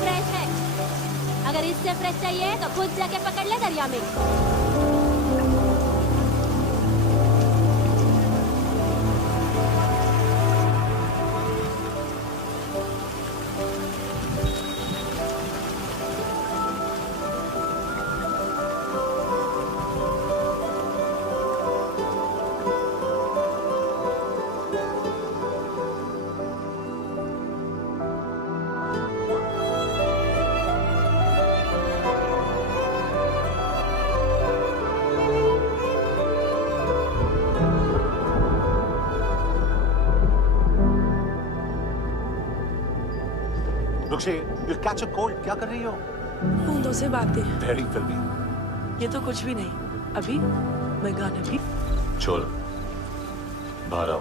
Fresh है। अगर इससे फ्रेश चाहिए तो खुद जाके पकड़ ले दरिया में। रुक्षे, you'll catch a cold. क्या कर रही हो? बूंदों से बातें। Very filmy. ये तो कुछ भी नहीं। अभी मैं गाना भी। छोड़, बाहर आओ।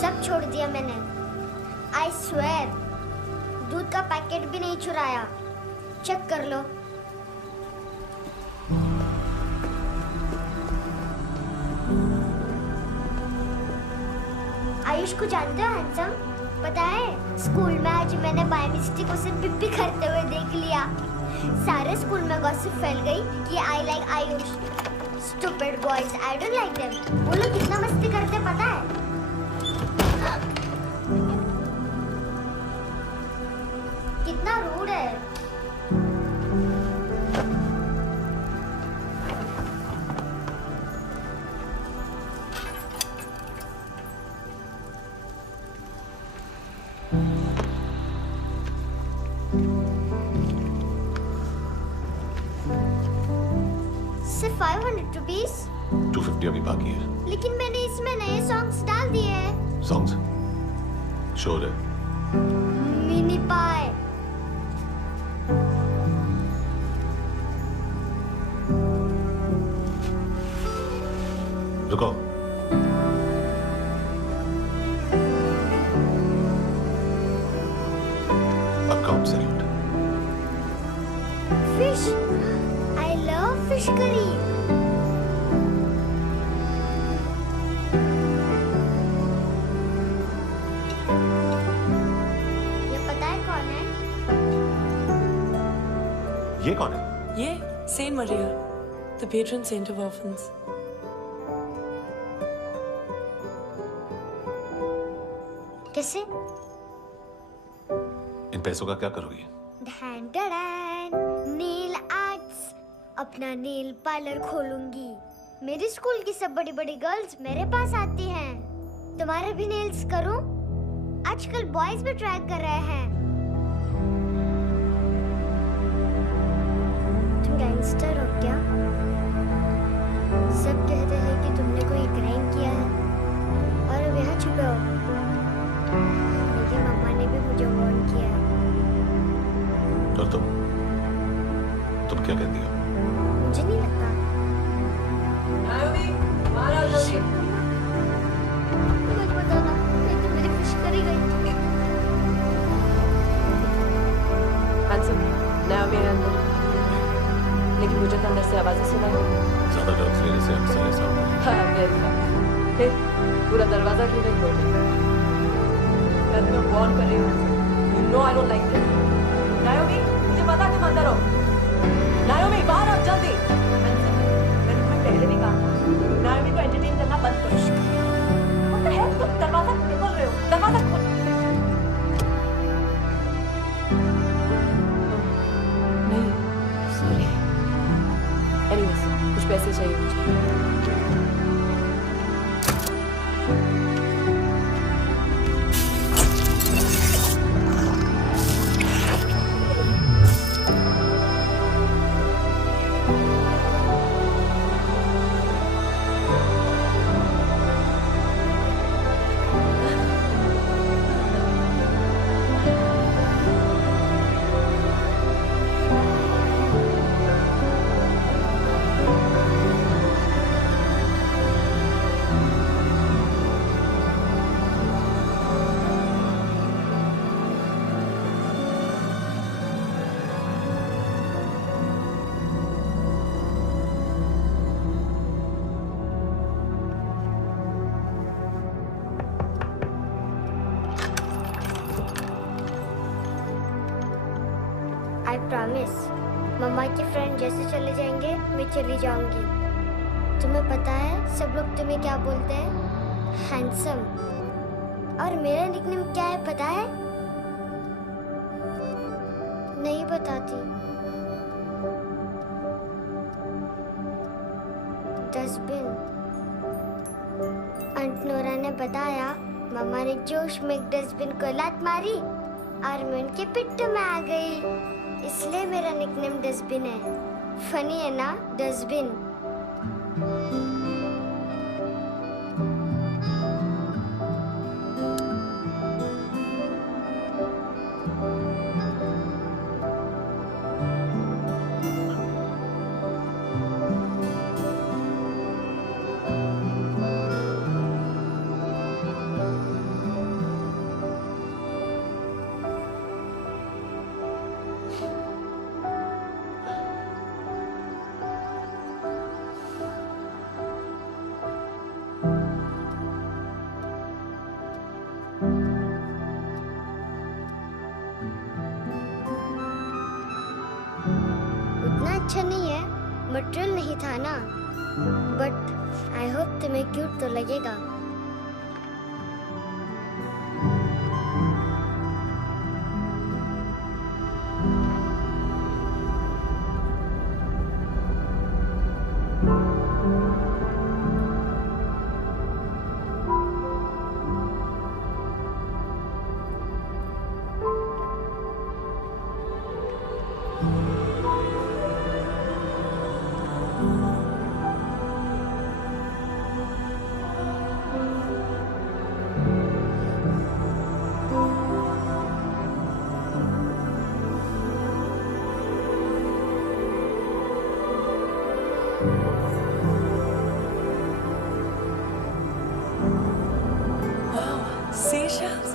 सब छोड़ दिया मैंने। I swear, दूध का पैकेट भी नहीं चुराया। चेक कर लो। आयुष को जानते हो हैंडसम? पता है स्कूल में आज मैंने बाय मिस्टेक उसे पिप्पी करते हुए देख लिया। सारे स्कूल में गॉसिप फैल गई कि I like Ayush. Stupid boys, I don't like them. वो लोग कितना मस्ती करते पता है? कितना रूड है। सिर्फ 500 रुपीस? 250 अभी बाकी है। लेकिन मैंने इसमें नए सॉन्ग्स डाल दिए हैं। सॉन्ग्स? श्योर है? मिनी पाए। रुको। Account salute. Fish. I love fish curry. ये पता है कौन है? ये कौन है? ये saint Maria, the patron saint of orphans. कैसे? इन पैसों का क्या करोगी? ढैन ढैन, नेल आर्ट्स। अपना नेल पार्लर खोलूंगी। मेरे स्कूल की सब बड़ी बड़ी गर्ल्स मेरे पास आती हैं। तुम्हारे भी नेल्स करूं? आजकल बॉयज भी ट्राई कर रहे हैं। तुम गैंगस्टर हो क्या? सब कहते हैं कि तुमने कोई क्राइम किया है और अब यहाँ छुपे हो। मेरी मम्मा ने भी मुझे वार्न किया है। और तुम क्या कहती हो? मुझे नहीं लगता। मत बताना, नहीं तो मेरी फिश करी गई। हैंडसम, नाओमी है अंदर। लेकिन मुझे तो अंदर से आवाजें सुनाई। ज्यादा ड्रग्स लेने से अक्सर ऐसा होता है। हाँ, very bad। फिर पूरा दरवाजा क्यों नहीं खोल रहे? मैं तुम्हें वार्न कर रही हूँ। You know I don't like this. Naomi, मुझे पता है तुम अंदर हो। नाओमी, बाहर आओ जल्दी। हैंडसम, मैंने तुम्हें पहले भी कहा, नाओमी को एंटरटेन करना बंद करो। What the hell? तुम दरवाजा क्यों खोल रहे हो? दरवाजा खोल। नहीं, sorry. Anyways, कुछ पैसे चाहिए मुझे। बाकी फ्रेंड जैसे चले जाएंगे मैं चली जाऊंगी। तुम्हें पता है सब लोग तुम्हें क्या बोलते हैं? हैंडसम। और मेरा निकनेम क्या है पता है? नहीं बताती। डस्टबिन। आंट नोरा ने बताया मामा ने जोश में एक डस्टबिन को लात मारी और मैं उनके पिट्ठू में आ गई, इसलिए मेरा निकनेम डस्टबिन है। फनी है ना डस्टबिन? अच्छा नहीं है, मटेरियल नहीं था ना, बट आई होप तुम्हें क्यूट तो लगेगा। Seashells?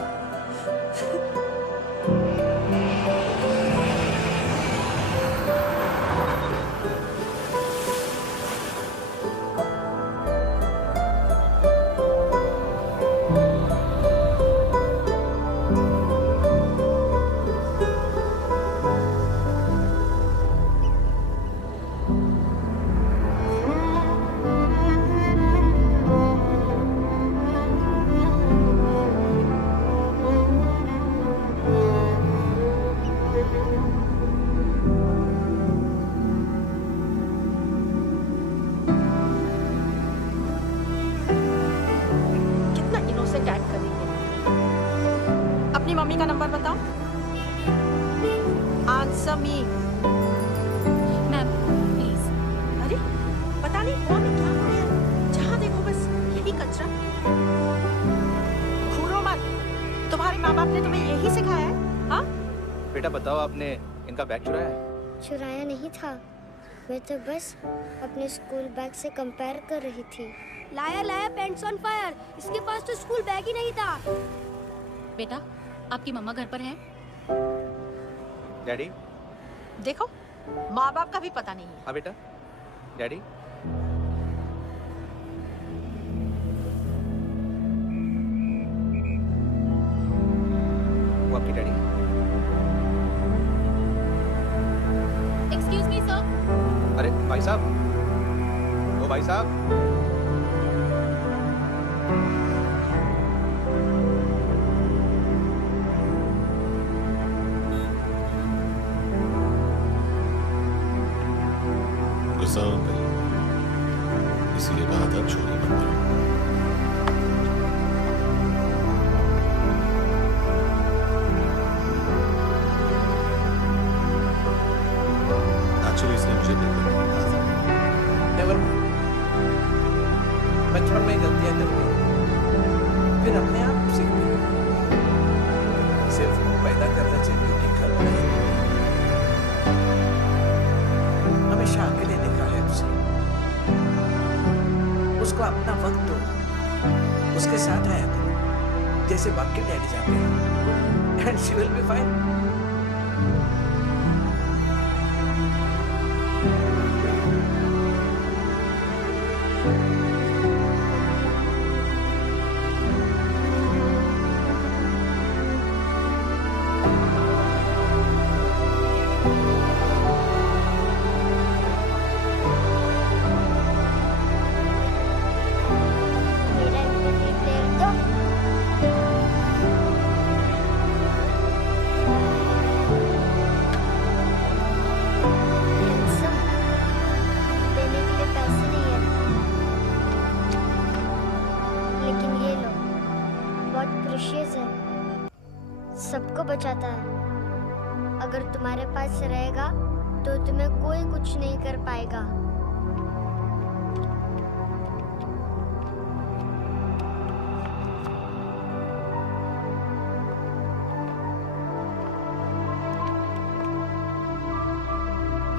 मम्मी का नंबर बताओ। Answer me. Ma'am please. अरे पता नहीं कौन है, क्या हो गया, जहाँ देखो बस यही कचरा। घूरो मत, तुम्हारे माँ बाप ने तुम्हें यही सिखाया है? हाँ बेटा बताओ, आपने इनका बैग चुराया है? चुराया नहीं था, मैं तो बस अपने स्कूल बैग से कंपेयर कर रही थी। लाया लाया पेंट्स ऑन फायर, इसके पास तो स्कूल बैग ही नहीं था। बेटा आपकी मम्मा घर पर है? डैडी देखो, माँ बाप का भी पता नहीं है। हाँ बेटा, डैडी वो आपकी डैडी। Excuse me sir. अरे भाई साहब, ओ भाई साहब, गुस्सा पे इसीलिए कहा था चोरी मत करो। एक्चुअली इसने मुझे देखा था। नेवर बचपन में गलतियां करते हैं, फिर अपने आप सीखते हैं। सिर्फ पैदा करना चाहिए कि घर नहीं। हमेशा अकेले देखा है उसे, उसको अपना वक्त दो, उसके साथ आया करो जैसे बाकी डैडी जाते हैं, and she will be fine. Precious है, सबको बचाता है। अगर तुम्हारे पास रहेगा तो तुम्हें कोई कुछ नहीं कर पाएगा।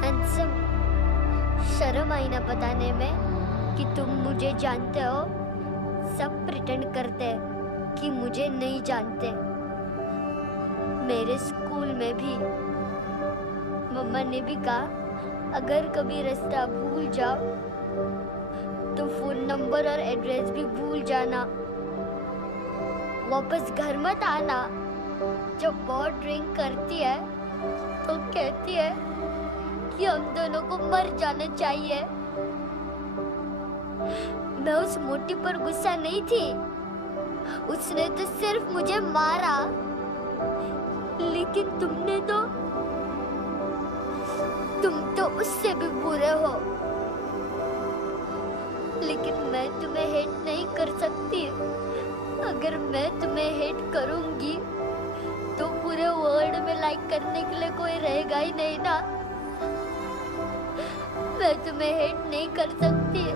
हैंडसम, शर्म आई ना बताने में कि तुम मुझे जानते हो। सब प्रिटेंड करते हैं कि मुझे नहीं जानते। मेरे स्कूल में भी मम्मा ने भी कहा अगर कभी रास्ता भूल जाओ तो फोन नंबर और एड्रेस भी भूल जाना। वापस घर मत आना। जब बहुत ड्रिंक करती है तो कहती है कि हम दोनों को मर जाना चाहिए। मैं उस मोटी पर गुस्सा नहीं थी, उसने तो सिर्फ मुझे मारा। लेकिन तुम तो उससे भी बुरे हो। लेकिन मैं तुम्हें हेट नहीं कर सकती। अगर मैं तुम्हें हेट करूंगी तो पूरे वर्ल्ड में लाइक करने के लिए कोई रहेगा ही नहीं ना। मैं तुम्हें हेट नहीं कर सकती।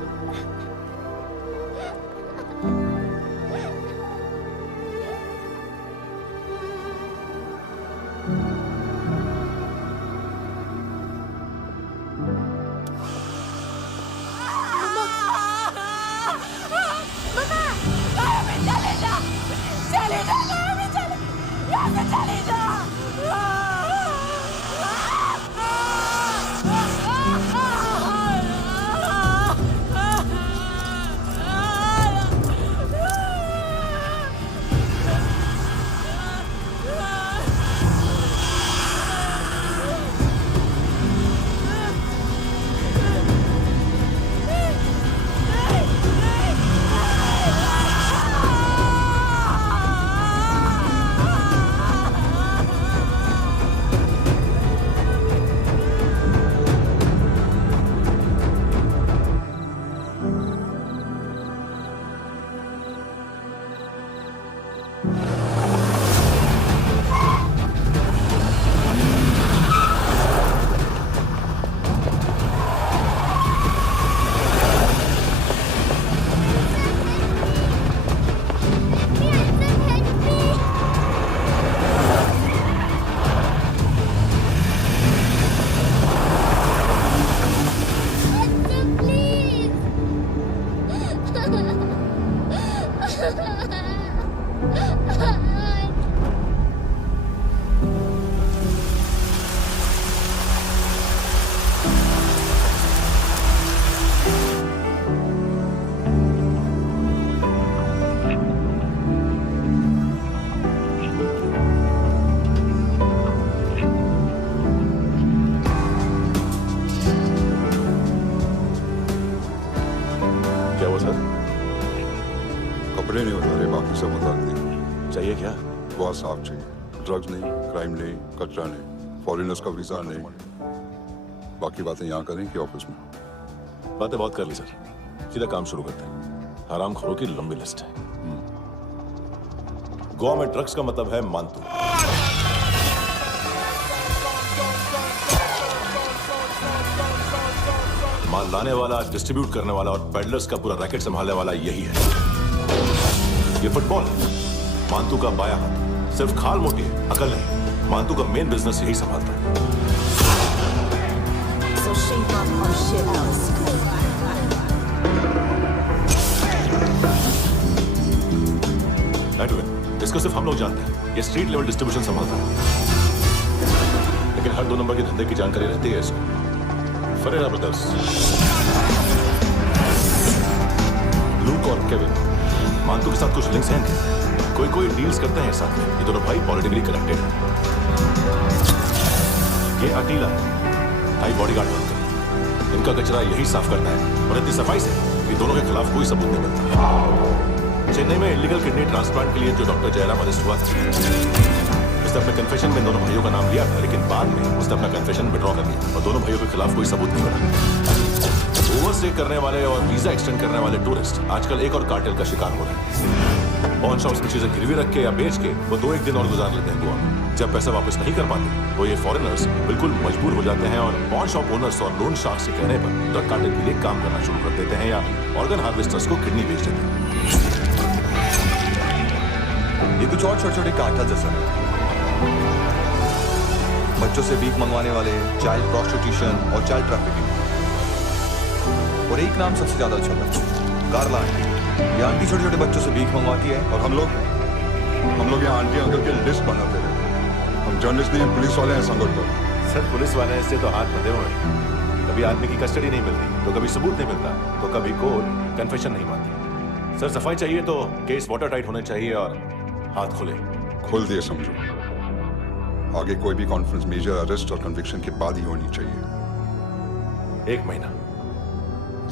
कपड़े नहीं उतारे, बाकी सब उतार दिए। चाहिए क्या? बहुत साफ चाहिए। ड्रग्स नहीं, क्राइम नहीं, कचरा नहीं, फॉरेनर्स का वीजा नहीं। बाकी बातें यहाँ करें कि ऑफिस में? बातें बहुत कर ली सर, सीधा काम शुरू करते हैं। हरामखोरों की लंबी लिस्ट है। गोवा में ड्रग्स का मतलब है मानतू। माल लाने वाला, डिस्ट्रीब्यूट करने वाला और पेडलर्स का पूरा रैकेट संभालने वाला यही है। ये फुटबॉल है, मानतू का बाया हाथ। सिर्फ खाल मोटी है, अकल नहीं। मानतू का मेन बिजनेस यही संभालता है। So she got her shit out of school. इसको सिर्फ हम लोग जानते हैं। ये स्ट्रीट लेवल डिस्ट्रीब्यूशन संभालता है, लेकिन हर 2 नंबर के धंधे की जानकारी रहती है इसको। फरेरा ब्रदर्स, लूक और केविन, मानतू के साथ कुछ लिंक्स हैं क्या? कोई डील्स करते हैं साथ में। ये दोनों भाई पॉलिटिकली कनेक्टेड हैं। ये अटीला भाई बॉडीगार्ड बनकर इनका कचरा यही साफ करता है, और इतनी सफाई से कि दोनों के खिलाफ कोई सबूत नहीं मिलता। चेन्नई में इलीगल किडनी ट्रांसप्लांट के लिए जो डॉक्टर जयराम अरेस्ट हुआ था, उसने अपने कन्फेशन में दोनों भाइयों का नाम लिया था, लेकिन बाद में उसने अपना कन्फेशन विड्रॉ कर लिया और दोनों भाइयों के खिलाफ कोई सबूत नहीं मिला। ओवरस्टे करने वाले और वीजा एक्सटेंड करने वाले टूरिस्ट आजकल एक और कार्टेल का शिकार हो रहे हैं। पॉन शॉप्स में चीजें गिरवी रख के या बेच के वो 2-1 दिन और गुजार लेते हैं गोवा में। जब पैसा वापस नहीं कर पाते तो ये फॉरेनर्स बिल्कुल मजबूर हो जाते हैं और पॉन शॉप ओनर्स और लोन शार्क्स के कहने पर ड्रग कार्टेल के लिए काम करना शुरू कर देते हैं या ऑर्गन हार्वेस्टर्स को किडनी बेच देते हैं। ये कुछ और छोटे छोटे कार्टल जैसा है। बच्चों से भीख मंगवाने वाले, चाइल्ड प्रोस्टिट्यूशन और चाइल्ड ट्रैफिकिंग। और एक नाम सबसे ज्यादा चल रहा है, कार्ला आंटी। ये आंटी छोटे छोटे बच्चों से भीख मंगवाती है। और हम लोग यहाँ आंटी अंकल के लिस्ट बनाते हैं। हम जर्नलिस्ट नहीं हैं, पुलिस वाले हैं संगत पर। सर पुलिस वाले इससे तो हाथ बंधे हुए हैं। कभी आदमी की कस्टडी नहीं मिलती तो कभी सबूत नहीं मिलता तो कभी कोर्ट कन्फेशन नहीं मानती। सर सफाई चाहिए तो केस वाटर टाइट होने चाहिए और हाथ खुले। खोल दिए समझो। आगे कोई भी कॉन्फ्रेंस मेजर अरेस्ट और कन्विक्शन के बाद ही होनी चाहिए। 1 महीना,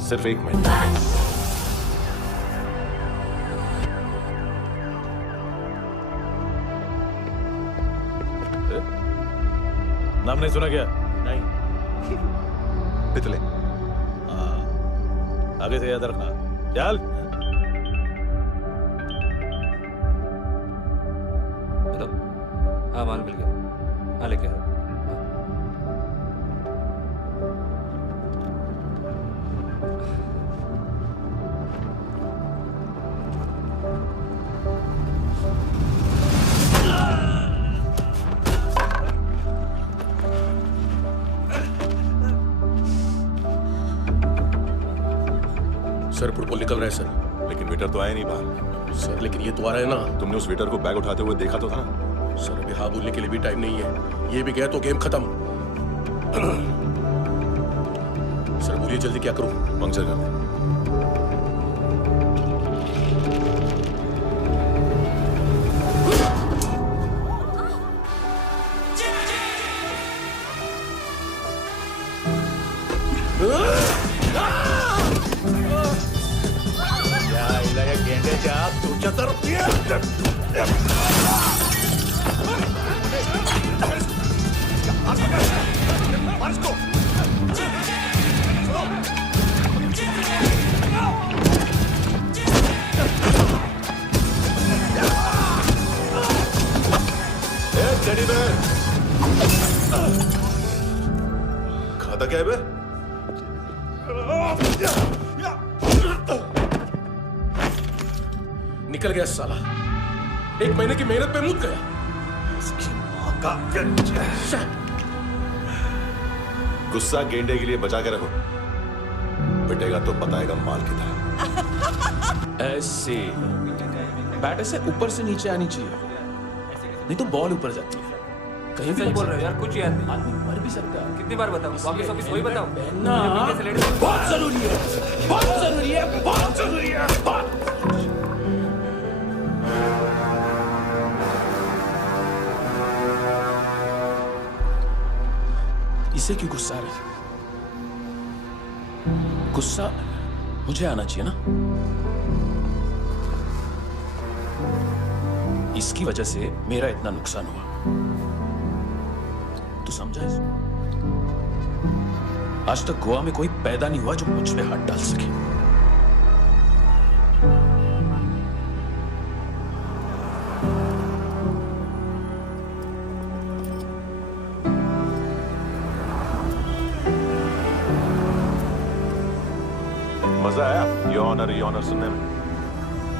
सिर्फ 1 महीना। नाम नहीं सुना क्या? नहीं। पितले। हाँ, आगे से याद रखना। चल। हाँ माल मिल गया। हाँ लेके आओ। सर फुटबॉल निकल रहा है सर। लेकिन वेटर तो आया नहीं बाहर। सर लेकिन ये तो आ रहा है ना। तुमने उस वेटर को बैग उठाते हुए देखा तो था ना? सर अभी हाँ बोलने के लिए भी टाइम नहीं है। ये भी गया तो गेम खत्म। सर बोलिए जल्दी क्या करूं? पंक्चर कर दे। खाता क्या है बे? निकल गया साला। 1 महीने की मेहनत पे मुद गया। गुस्सा गेंडे के लिए बचा के रखो, पिटेगा तो बताएगा माल कितना है। ऐसे बैट ऐसे ऊपर से नीचे आनी चाहिए, नहीं तो बॉल ऊपर जाती है। कहीं भी बोल रहे हो यार, कुछ याद नहीं। आदमी मर भी सकता है। कितनी बार बताऊं? वापस वापस वही बताऊं? ना बहुत जरूरी है, बहुत जरूरी है, बहुत जरूरी है। इसे क्यों गुस्सा आ रहा है? गुस्सा मुझे आना चाहिए ना। इसकी वजह से मेरा इतना नुकसान हुआ। तू समझा इसको? आज तक गोवा में कोई पैदा नहीं हुआ जो मुझ पे हाथ डाल सके। मजा आया योर ऑनर सुनने में?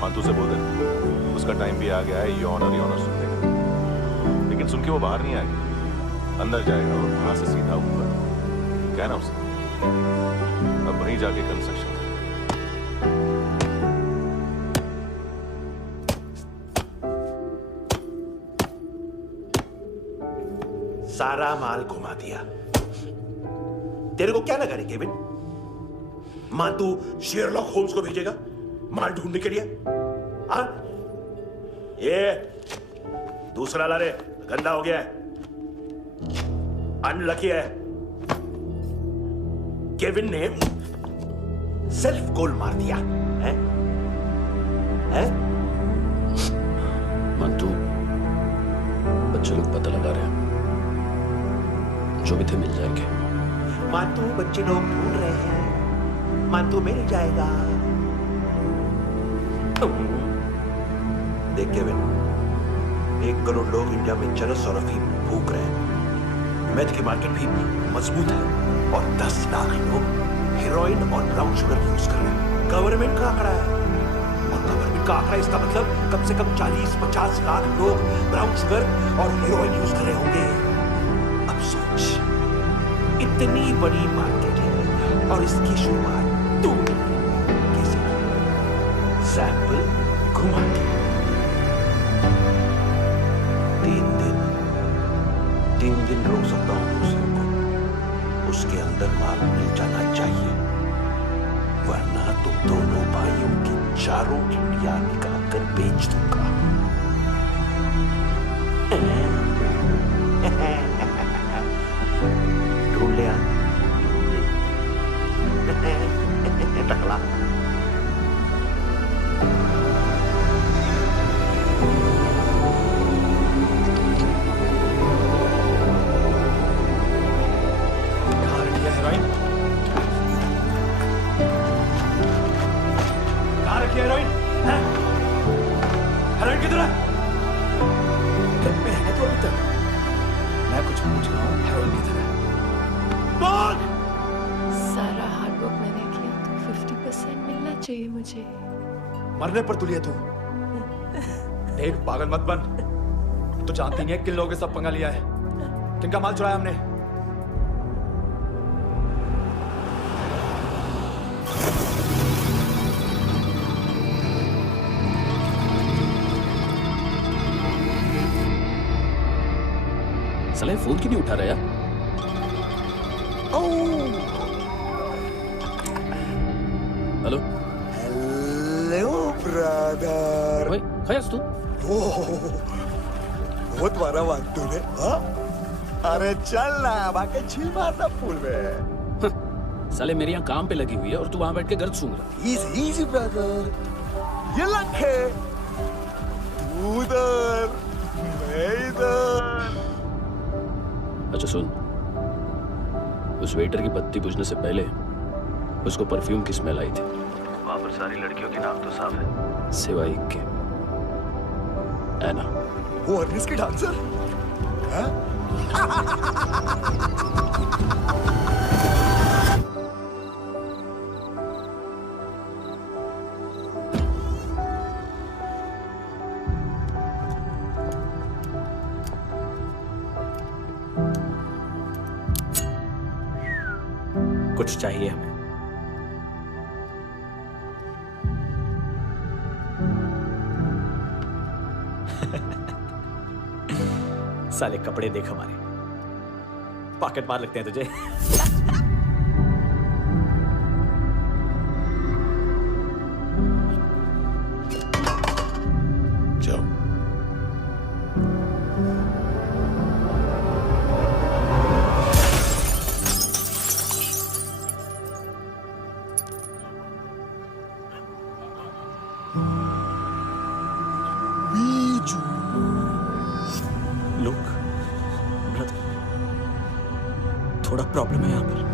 मातू से बोल दे उसका टाइम भी आ गया है योर ऑनर सुनने का। लेकिन सुन के वो बाहर नहीं आएगा, अंदर जाएगा और वहां से सीधा ऊपर। कहना उसे अब वहीं जाके कंस्ट्रक्शन। सारा माल घुमा दिया। तेरे को क्या लगा रे केविन? मां तू शेरलॉक होम्स को भेजेगा माल ढूंढने के लिए? हाँ? ये दूसरा ला रे, गंदा हो गया है, अनलकी है। केविन ने सेल्फ गोल मार दिया है? मंतू बच्चे लोग पता लगा रहे हैं, जो भी थे मिल जाएंगे। मातू बच्चे लोग ढूंढ रहे हैं, मातू मिल जाएगा। देख केविन, 1 करोड़ लोग इंडिया में चरस और अफीम फूक रहे हैं। मेथ की मार्केट भी मजबूत है और 10 लाख लोग हेरोइन और ब्राउन शुगर यूज कर रहे हैं। गवर्नमेंट का आंकड़ा है, और गवर्नमेंट का आंकड़ा इसका मतलब कम से कम 40-50 लाख लोग ब्राउन शुगर और हेरोइन यूज कर रहे होंगे। अब सोच, इतनी बड़ी मार्केट है और इसकी शुरुआत तूने कैसे की? सैंपल घुमा के 3 दिन रोक सकता हूं दूसरे को, उसके अंदर माल मिल जाना चाहिए, वरना तुम दोनों भाइयों की चारों इंडिया निकाल कर बेच दूंगा। ढूंढ लिया टकला। कहाँ रखी है हेरोइन? कहाँ रखी है हेरोइन? हैं? हेरोइन किधर है? ट्रक में है तो अभी तक। मैं कुछ पूछ रहा हूँ, हेरोइन किधर है? बोल! सारा हार्डवर्क मैंने किया तो 50% मिलना चाहिए मुझे। मरने पर तुली है तू। देख, पागल मत बन। तू जानती नहीं है किन लोगों के साथ पंगा लिया है, किनका माल चुराया हमने। साले फोन क्यों नहीं उठा रहा यार? Hello hello brother. ओए, खयास तू? बहुत मारा मांग तूने, हाँ? अरे चल ना, बाकी छील मारना पूल में। साले मेरी यहाँ काम पे लगी हुई है और तू वहां बैठ के गर्द सूंघ रहा। इजी ब्रदर, ये लक है। तू उधर, मैं इधर। अच्छा सुन, उस वेटर की बत्ती बुझने से पहले उसको परफ्यूम की स्मेल आई थी। वहां पर सारी लड़कियों के नाम तो साफ है, सिवाय एक के, एना। वो अर्निस की डांसर, हाँ? कुछ चाहिए हमें। साले कपड़े देख हमारे, पॉकेट मार लगते हैं तुझे। जाओ। लोग, ब्रदर, थोड़ा प्रॉब्लम है यहाँ पर।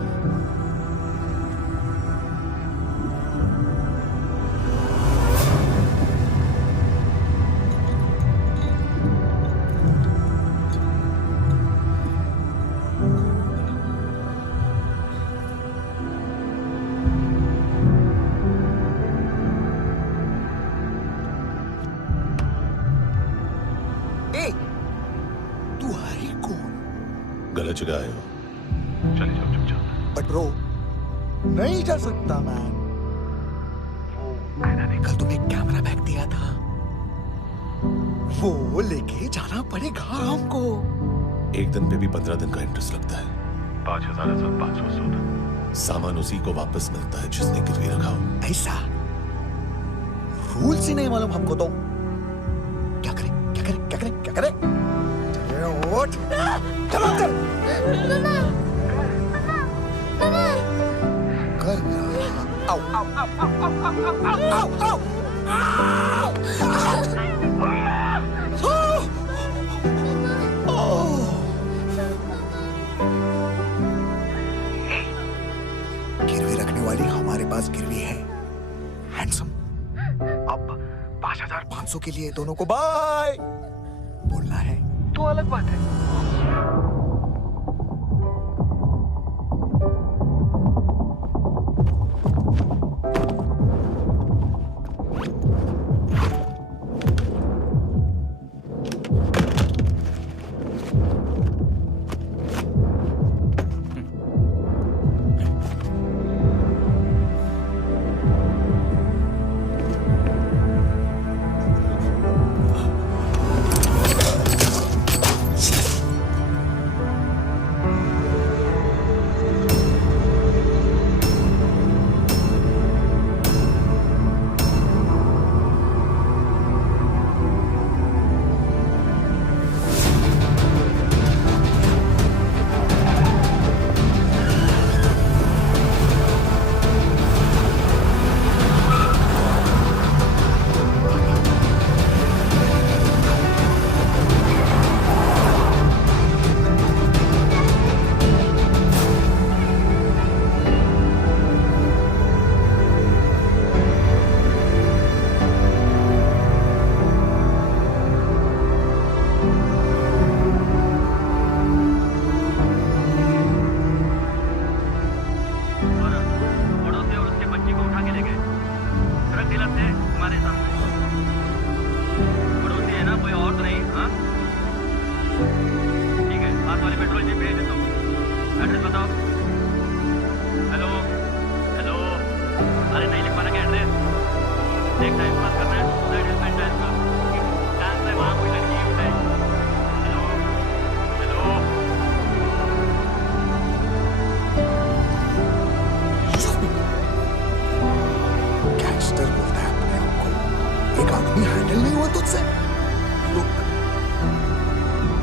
गलत जगह आए हो, चले जाओ चुपचाप। बट ब्रो, नहीं जा सकता मैन। मैंने कल तुम्हें कैमरा बैग दिया था, वो लेके जाना पड़ेगा हमको। एक दिन पे भी 15 दिन का इंटरेस्ट लगता है। 5,500 सामान उसी को वापस मिलता है जिसने गिरवी रखा हो। ऐसा रूल्स ही नहीं मालूम हमको तो। क्या करें, क्या करें, क्या करें, क्या करें? चलो उठ, चलो चल। कर आओ आओ आओ आओ आओ आओ गिरवी रखने वाली हमारे पास गिरवी है, हैंडसम। अब 5,500 के लिए दोनों को बाय बोलना है तो अलग बात है।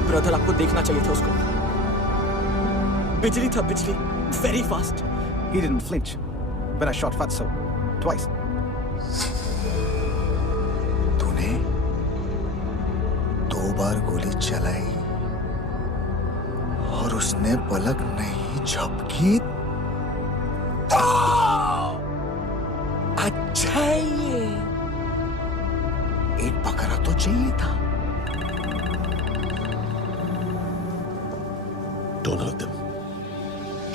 ब्रदर आपको देखना चाहिए था उसको। बिजली था, बिजली, very fast. He didn't flinch when I shot Fatso twice. तूने 2 बार गोली चलाई और उसने पलक नहीं झपकी। अच्छा है ये। एक बकरा तो चाहिए था। दोनों एकदम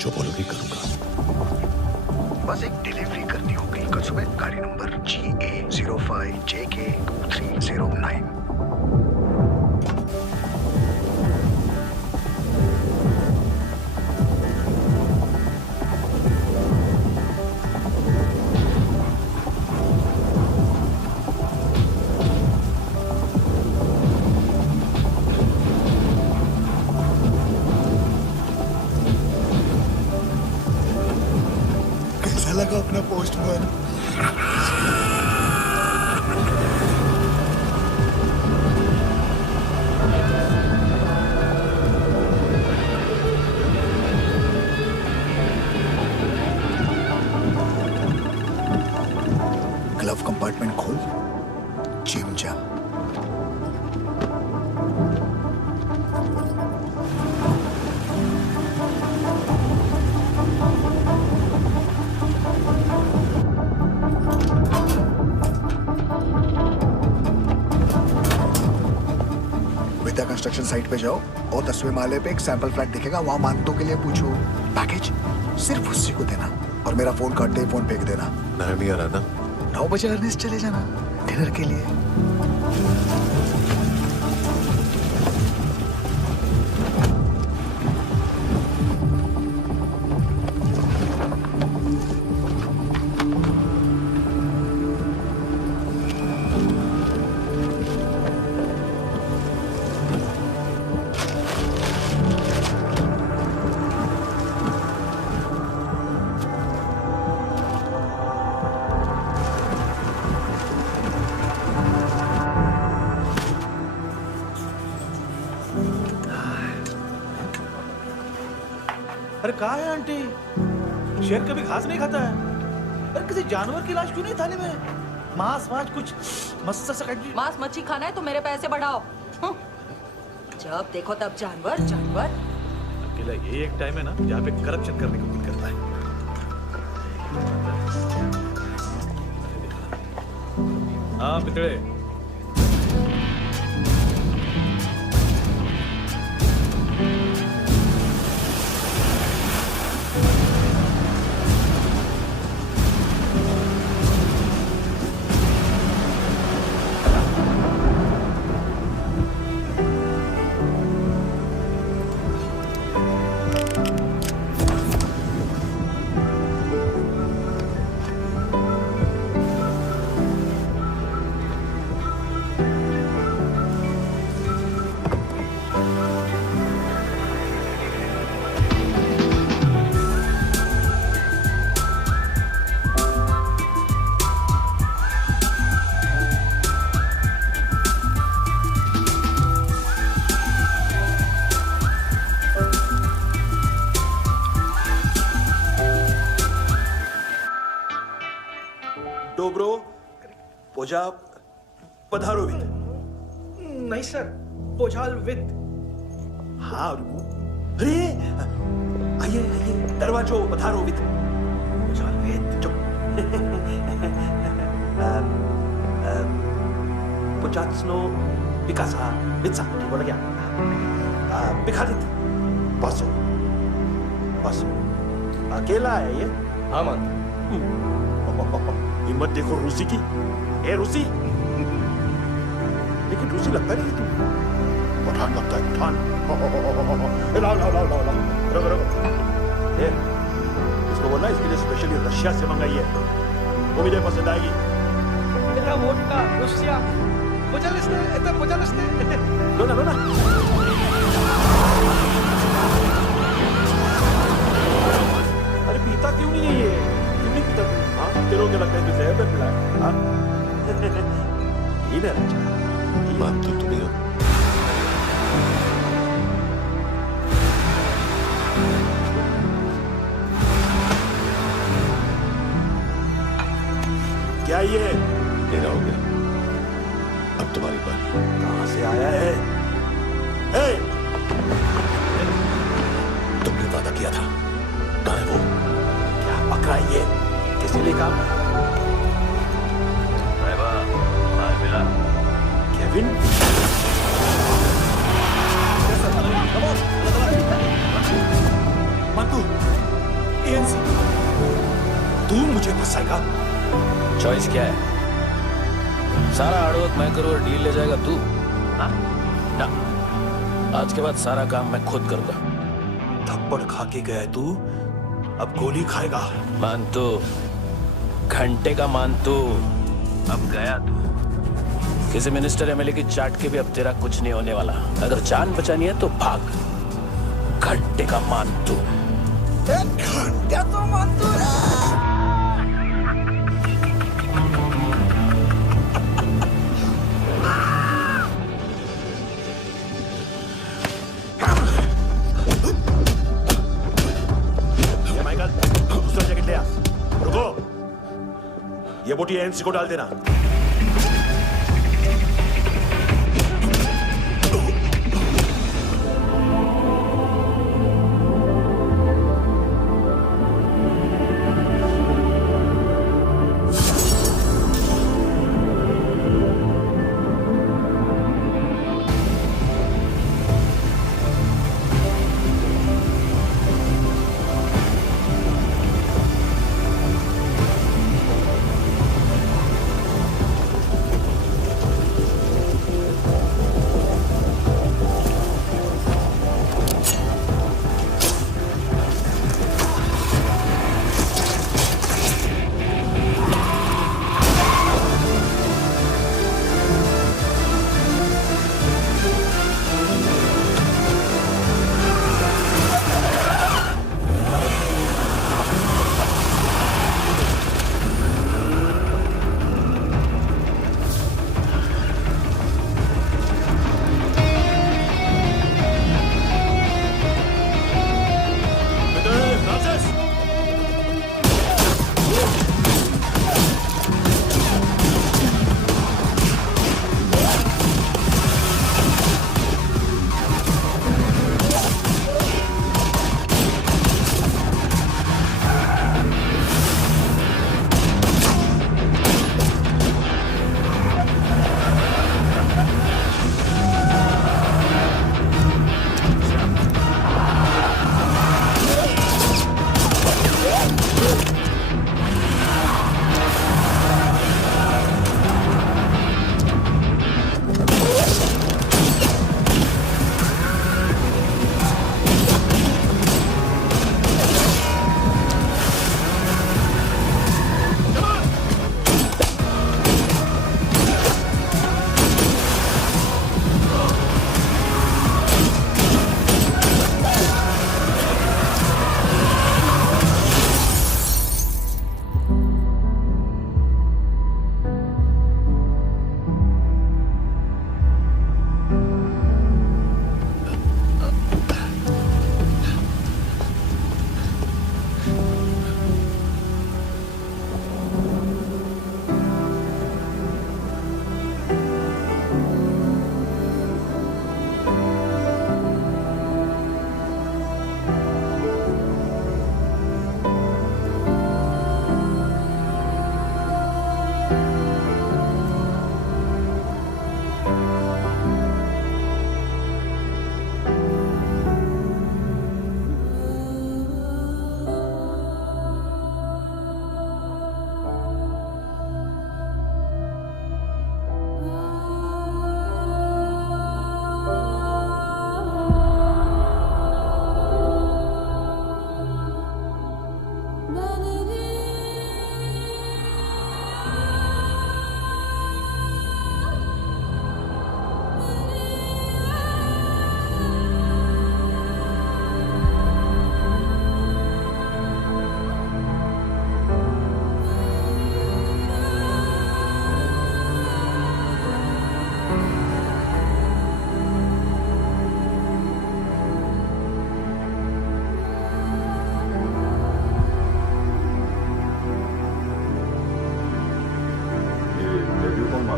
जो बोलोगे करूंगा। बस एक डिलीवरी करनी होगी कल सुबह। गाड़ी नंबर GA05JK2309। लगा अपना पोस्टमैन। ग्लव कंपार्टमेंट खोल, जिम जा। कंस्ट्रक्शन साइट पे जाओ और 10वें माले पे एक सैंपल फ्लैट दिखेगा, वहां मानतों के लिए पूछो। पैकेज सिर्फ उसी को देना और मेरा फोन काटते ही फोन फेंक देना। नहीं आ रहा ना। 9 बजे अर्नेस्ट चले जाना डिनर के लिए। अरे कहाँ है आंटी? शेर कभी घास नहीं खाता है। अरे किसी जानवर की लाश क्यों नहीं थाली में? मांस कुछ मस्त सा काट। मांस मच्छी खाना है तो मेरे पैसे बढ़ाओ। जब देखो तब जानवर जानवर। अकेला ये एक टाइम है ना जहाँ पे करप्शन करने को दिल करता है। हाँ पितड़े, डोब्रो पोजा पधारोवित। नहीं सर, पोझाल विद। हाँ अरे आइए आइए दरवाजो पधारोवित। पोजाल विद चुप। पोचात्सनो पिकासा वित्सा ठीक बोला क्या? पिखादित बसो बसो। अकेला है ये? हाँ मान। हिम्मत देखो रूसी की। ए रूसी, लेकिन रूसी लगता नहीं तू। पठान लगता है पठान। लाओ लाओ लाओ लाओ लाओ, रगो रगो। ए, इसको बोलना इसके लिए स्पेशली रशिया से मंगाई है, वो मुझे पसंद आएगी। मेरा वोडका रशिया पोझालिस्ते, इतना पोझालिस्ते। लो ना लो ना। अरे पीता क्यों नहीं है ये? क्यों नहीं पीता तू? हाँ तेरे को क्या लगता है तुझे जहर में पिला है? हाँ ठीक है राजा। मान तो तुम्हें हो। क्या ये? मेरा हो गया, अब तुम्हारी बारी। कहाँ से आया है? ए! तुमने वादा किया था, कहाँ है वो? क्या पकड़ा है ये? किसी लिए काम? मिला केविन? मंटू, ANC, तू मुझे फंसाएगा? चॉइस क्या है? सारा हार्डवर्क मैं करूँ और डील ले जाएगा तू? हाँ? ना, आज के बाद सारा काम मैं खुद करूंगा। थप्पड़ खा के गया तू, अब गोली खाएगा। मानतू, घंटे का मानतू, अब गया तू। किसी मिनिस्टर एमएलए की चाट के भी अब तेरा कुछ नहीं होने वाला। अगर जान बचानी है तो भाग। घंटे का मानतू। घंटे तो मानतू माइकल, दूसरा जैकेट ले आ। रुको, ये बोटी एएनसी को डाल देना।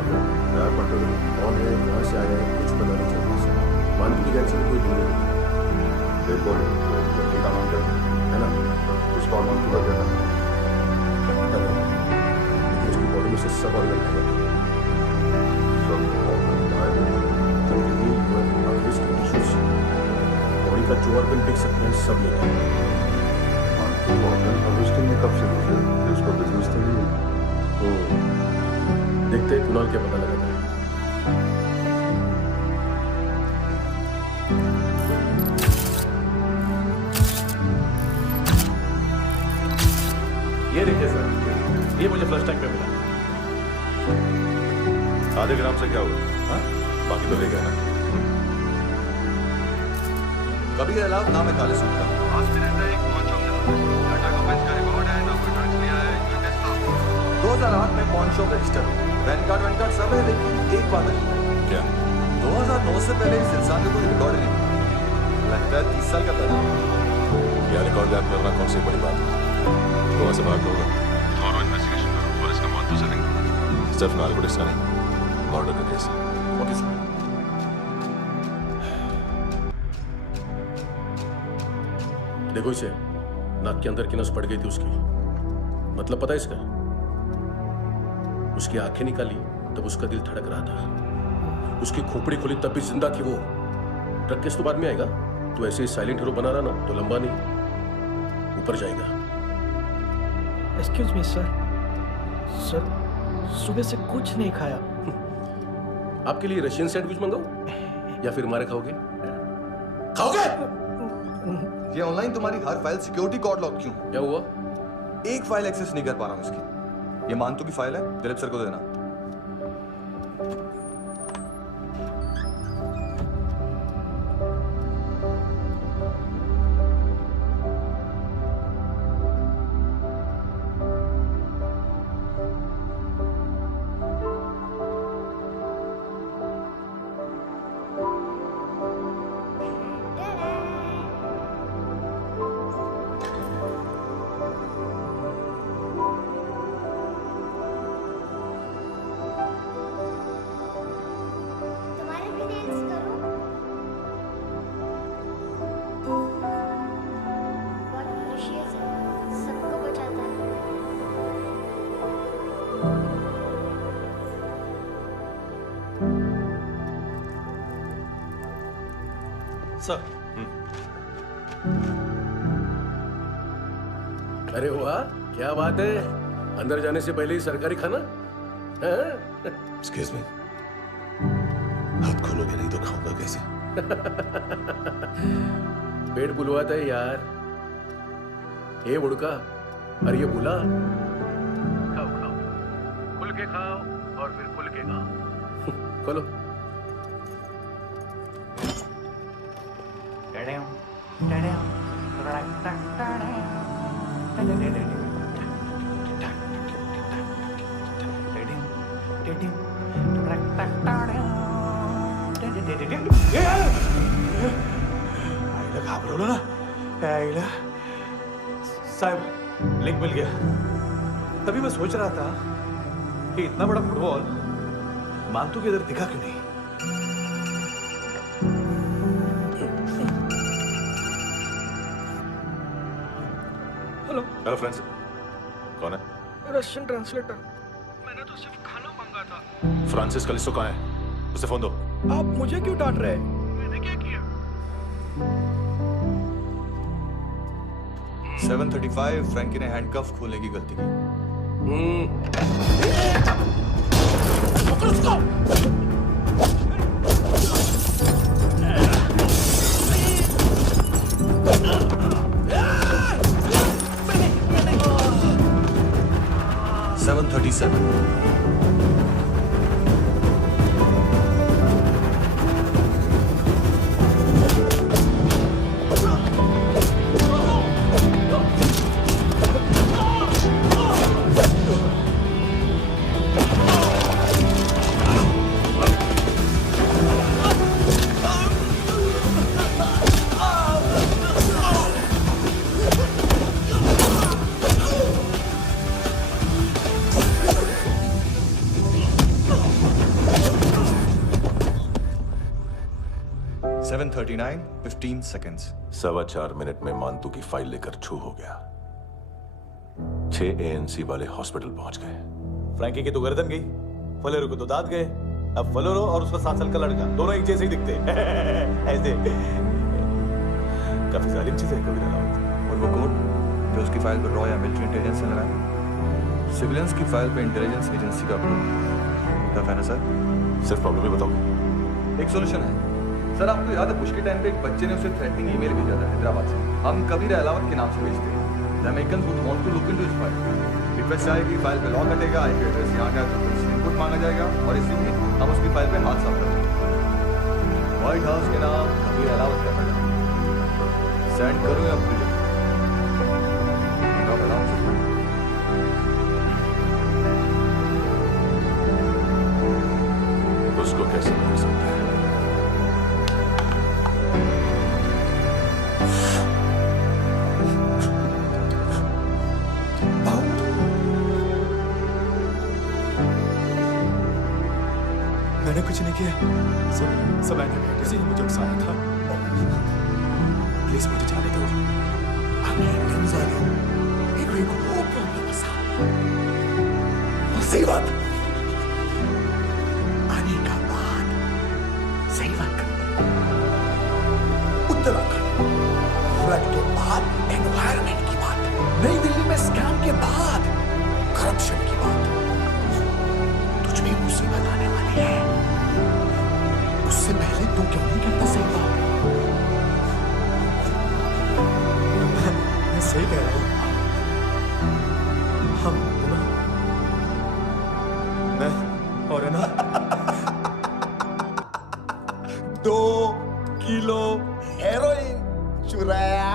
प्रॉब्लम? यार पटोल कौन है, कहाँ से आया है, कुछ पता नहीं चल रहा। मानतू की गैंग से भी कोई दूर नहीं देखो लड़की का नाम क्या है ना। उसका और मानतू का क्या नाम पता नहीं, लेकिन उसकी बॉडी में से सब ऑर्गन है। सब बॉडी का जो ऑर्गन देख सकते हैं सब ले गए। हार्वेस्टिंग में कब से मुझे उसका बिजनेस तो नहीं है। देखते हैं कुणाल क्या पता लगाता है। ये देखिए सर, ये मुझे फ्लश टैंक में मिला। आधे ग्राम से क्या होगा? हाँ? बाकी तो ले गया ना। कभी अलाव नाम है काले सूट का। पास में रहता है एक पॉन शॉप से। डाटा का बेंच का रिकॉर्ड है, ना कोई ड्रग्स लिया है, कोई टेस्ट साफ। 2008 में पॉन शॉप रजिस्टर हुआ। पैन कार्ड सब है, लेकिन एक बात है। क्या? 2009 से पहले इस इंसान का कोई रिकॉर्ड नहीं। लगता है 30 साल का पहले। यह रिकॉर्ड गैप करना कौन सी बड़ी बात है? गोवा से भाग होगा। थॉरो इन्वेस्टिगेशन करो और इसका मानतू से लिंक। सिर्फ नार्कोटिक्स का नहीं, मर्डर का केस। Okay sir. देखो इसे, नाक के अंदर की नस पड़ गई थी उसकी। मतलब पता है इसका? उसकी आंखें निकाली तब उसका दिल धड़क रहा था। उसकी खोपड़ी खुली तब भी जिंदा थी वो। ड्रग केस तो बाद में आएगा। तो ऐसे ही साइलेंट हीरो बना रहा ना तो लंबा नहीं, ऊपर जाएगा। एक्सक्यूज मी सर, सर सुबह से कुछ नहीं खाया। आपके लिए रशियन सैंडविच मंगाओ या फिर हमारे खाओगे? खाओगे? ये ऑनलाइन तुम्हारी हर फाइल सिक्योरिटी कॉर्ड लॉक क्यों? क्या हुआ? एक फाइल एक्सेस नहीं कर पा रहा हूं इसकी। ये मानतू की फाइल है, दिलीप सर को देना। तुम्हारे भी नेल्स करो। बहुत प्रीशियस है, सबको बचाता है। सर, अरे वाह, क्या बात है। अंदर जाने से पहले ही सरकारी खाना। एक्सक्यूज मी, हाथ खोलोगे नहीं तो खाऊंगा कैसे? पेट बुलवाता है यार। ये बुड़का, और ये बुला। खाओ खाओ, खुल के खाओ और फिर खुल के खाओ। खोलो। घाबरो ना। साहब, लिंक मिल गया। तभी मैं सोच रहा था कि इतना बड़ा फुटबॉल मानतू के इधर दिखा क्यों नहीं। हेलो फ्रेंड्स, कौन है? Russian translator. मैंने तो सिर्फ खाना मांगा था। फ्रांसिस कलिस्टो कहाँ है? उसे फोन दो। आप मुझे क्यों डांट रहे हैं? मैंने क्या किया? 735 फ्रैंकी ने हैंडकफ खोलने की गलती की। पकड़ उसको! 737 737 7:39, 15 seconds. 4.25 मिनट में मानतू की फाइल लेकर छू हो गया। 6 ANC वाले हॉस्पिटल पहुंच गए। फ्रैंकी की तो गर्दन गई, फलेरो को तो दांत गए। अब फलेरो और उसका 7 साल का लड़का दोनों एक जैसे ही दिखते ऐसे काफी जालिम चीज है कबीर अलाउद्दीन। और वो कोड जो उसकी फाइल पर रॉ या मिलिट्री इंटेलिजेंस ने लगाया, सिविलियंस की फाइल पे इंटेलिजेंस एजेंसी का अप्रूव। टफ है ना सर? सिर्फ प्रॉब्लम ही बताओ। एक सॉल्यूशन है सर। आपको याद है पुश के टाइम पे एक बच्चे ने उसे थ्रेटनिंग ईमेल भेजा था हैदराबाद से। हम कबीर अलावत के नाम से भेजते हैं। The Americans would want to look into his file. Request आएगी, फाइल पे लॉक कटेगा, आईपी एड्रेस यहाँ का तो इनपुट मांगा जाएगा और इसीलिए हम उसकी फाइल पे हाथ साफ करेंगे। व्हाइट हाउस के नाम कबीर अलावत का पड़ा। सेंड करूँ या फिर उसको कैसे मिल सकता है? मैंने कुछ नहीं किया। सब एंटीबायोटिक से मुझे उकसाया था। प्लीज मुझे जाने दो। अमेरिकन जाने एक वो प्रॉब्लम सा। सही बात। आने का बाद सही बात कर। उत्तराखंड फ्लड के बाद एनवायरनमेंट की बात, नई दिल्ली में स्कैम के बाद करप्शन की बात, तुझ में मुसीबत आने वाली है। उससे पहले तू क्यों नहीं करता सही बात? मैं सही कह रहा हूँ। हम मैं और है ना 2 किलो हेरोइन चुराया।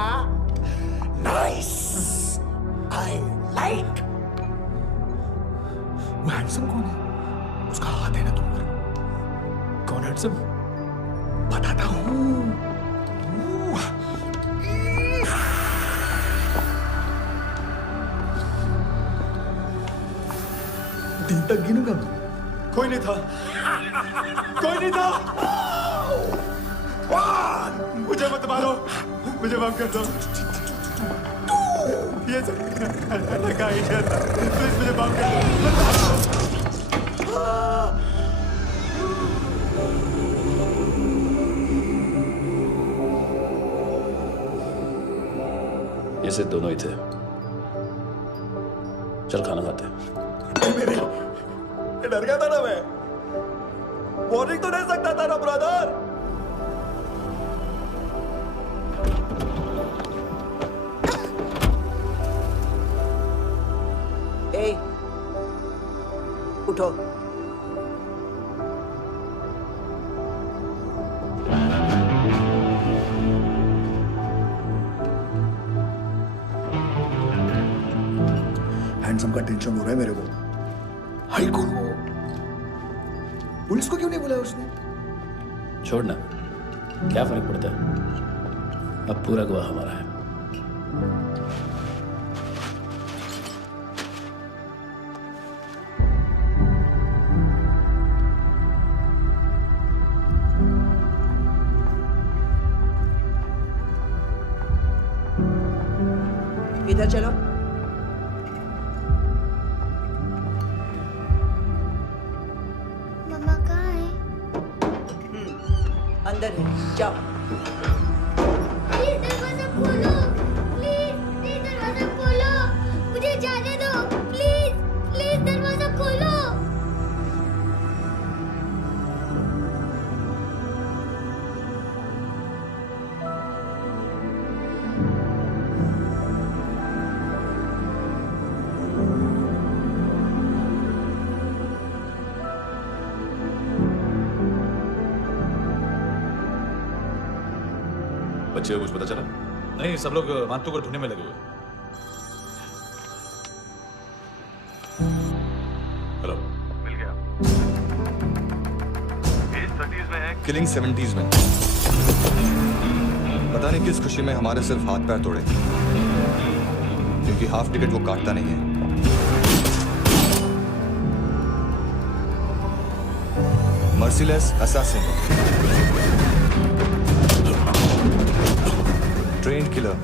Nice, I like. वो हैंडसम कौन है? उसका हाथ है ना तुम पर। कौन हैंडसम? बताता हूँ। दिन तक गिनूंगा। कोई नहीं था, कोई नहीं था। मुझे मत मारो, मुझे माफ कर दो। ये सब अल्लाह का आइडिया था। प्लीज मुझे माफ कर दो। ये से दोनों ही थे। चल खाना खाते हैं। डर गया था ना मैं। वार्निंग तो दे सकता था ना ब्रदर। ए, उठो। हैंडसम का टेंशन हो रहा है मेरे को। हाई कौन वो? पुलिस को क्यों नहीं बुलाया उसने? छोड़ना, क्या फर्क पड़ता है? अब पूरा गवाह हमारा है। इधर चलो। मम्मा कहाँ है? अंदर है, जाओ। प्लीज दरवाजा खोलो। प्लीज दरवाजा खोलो। मुझे जाने दो। प्लीज दरवाजा खोलो। बच्चे को कुछ पता चला? नहीं, सब लोग मानतू को ढूंढने में लगे हुए। हेलो, मिल गया। एज 30s में है, किलिंग 70s में। पता नहीं किस खुशी में हमारे सिर्फ हाथ पैर तोड़े, क्योंकि हाफ टिकट वो काटता नहीं है। Merciless assassin. trained killer.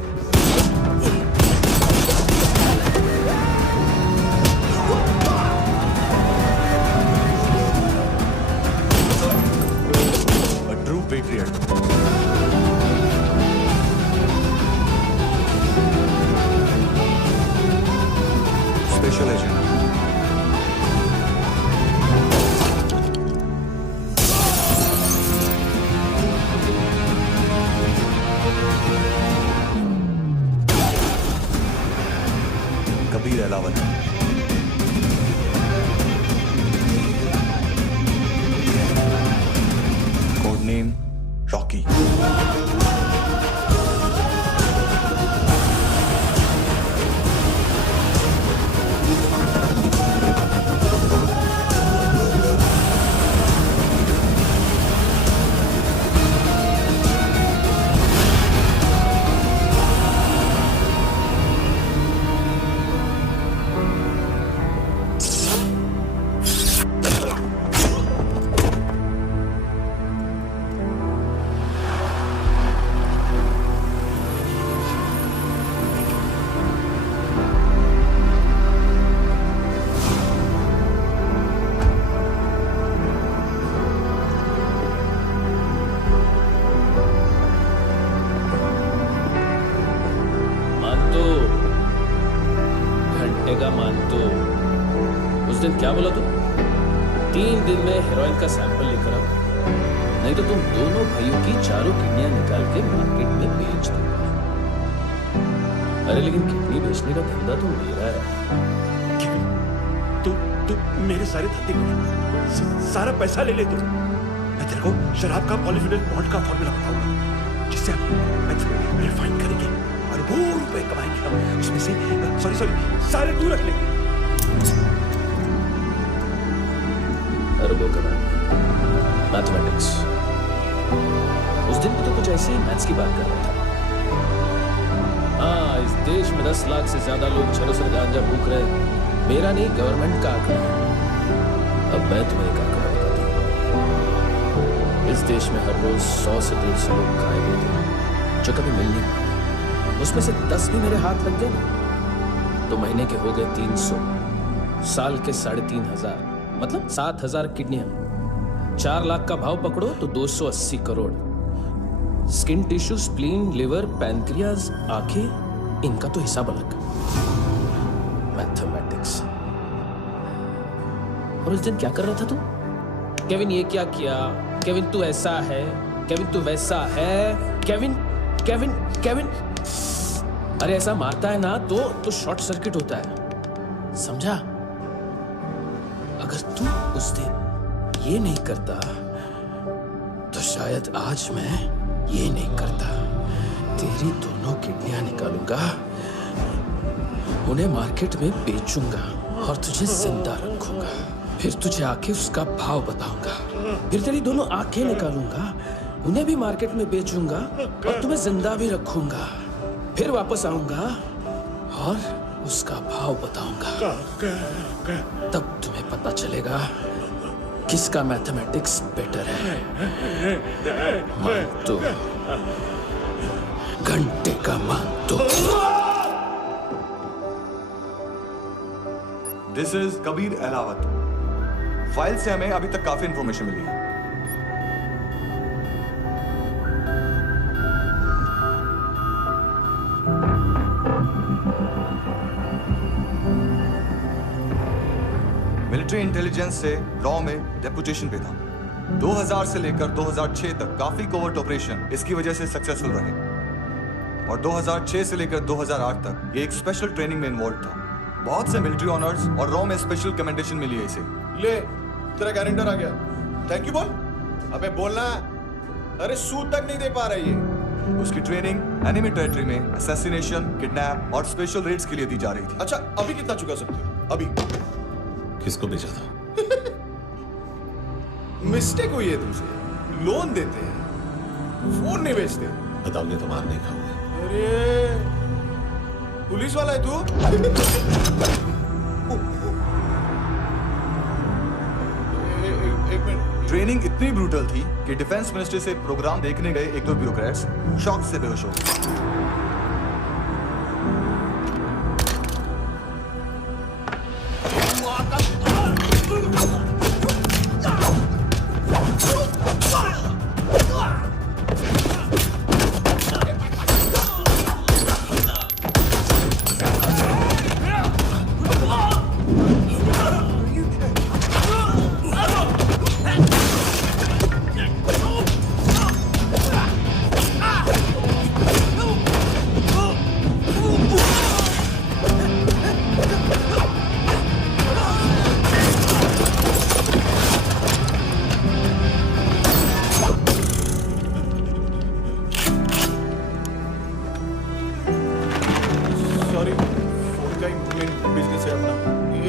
A true patriot. Special agent. Kabir Ahlawat. Code name Rocky. उस दिन क्या बोला तू? 3 दिन में हेरोइन का सैंपल लेकर आओ, नहीं तो तुम दोनों भाइयों की चारों किडनियां निकाल के मार्केट में बेच दो। अरे लेकिन किडनी बेचने का धंधा तो मेरा है। तू मेरे सारे धंधे सारा पैसा ले ले तू। मैं तेरे को शराब का पॉलीफिनल बॉन्ड का फॉर्मूला बताऊंगा, जिससे हम रिफाइन करेंगे और वो रुपए कमाएंगे हम। उसमें से सॉरी सारे तू रख लेंगे। अरबों कमाएंगे। मैथमेटिक्स। उस दिन भी तो कुछ ऐसे ही मैथ्स की बात कर रहा था। हाँ, इस देश में 10 लाख से ज्यादा लोग चरस और गांजा भूख रहे हैं। मेरा नहीं, गवर्नमेंट का आंकड़ा है। अब मैं तुम्हें एक आंकड़ा बताता हूँ। इस देश में हर रोज 100 से 150 लोग गायब होते हैं जो कभी मिल नहीं पाते। उसमें से 10 भी मेरे हाथ लग गए ना, तो महीने के हो गए 300, साल के 3,500, मतलब 7,000 किडनियां। 4 लाख का भाव पकड़ो तो 280 crore. Skin tissue, spleen, liver, pancreas, आंखें, इनका तो हिसाब अलग। मैथमेटिक्स। और उस दिन क्या कर रहा था तू? केविन ये क्या किया? केविन तू ऐसा है, केविन तू वैसा है, केविन केविन केविन। अरे ऐसा मारता है ना तो शॉर्ट सर्किट होता है, समझा? अगर तू उस दिन ये नहीं करता तो शायद आज मैं ये नहीं करता। तेरी दोनों किडनियां निकालूंगा, उन्हें मार्केट में बेचूंगा और तुझे जिंदा रखूंगा। फिर तुझे आके उसका भाव बताऊंगा। फिर तेरी दोनों आंखें निकालूंगा, उन्हें भी मार्केट में बेचूंगा और तुम्हें जिंदा भी रखूंगा। फिर वापस आऊंगा और उसका भाव बताऊंगा। तब तुम्हें पता चलेगा किसका मैथमेटिक्स बेटर है। मानतो, घंटे का मानतो। This is Kabir Ahlawat. File से हमें अभी तक काफी इंफॉर्मेशन मिली है। मिलिट्री इंटेलिजेंस से रॉ में डेपुटेशन पे था। 2000 से लेकर 2006 तक काफी कोवर्ट ऑपरेशन इसकी वजह से सक्सेसफुल रहे और 2006 से लेकर 2008 तक ये एक स्पेशल ट्रेनिंग में इन्वॉल्व था। बहुत से मिलिट्री ऑनर्स और रॉ में स्पेशल कमेंडेशन मिली है इसे। ले तेरा गारंटर आ गया, थैंक यू बोल। अबे बोलना, अरे सूद तक नहीं दे पा रही है। उसकी ट्रेनिंग एनिमी टेरिटरी में असैसिनेशन, किडनैप और स्पेशल रेड्स के लिए दी जा रही थी। अच्छा, अभी कितना चुका सकते हो? अभी किसको भेजा था? मिस्टेक हुई है तुमसे। लोन देते हैं, फोन नहीं बेचते। बताओगे तो मार नहीं खाओगे। अरे पुलिस वाला है तू? ट्रेनिंग इतनी ब्रूटल थी कि डिफेंस मिनिस्ट्री से प्रोग्राम देखने गए एक दो ब्यूरोक्रेट्स शॉक से बेहोश हो गए।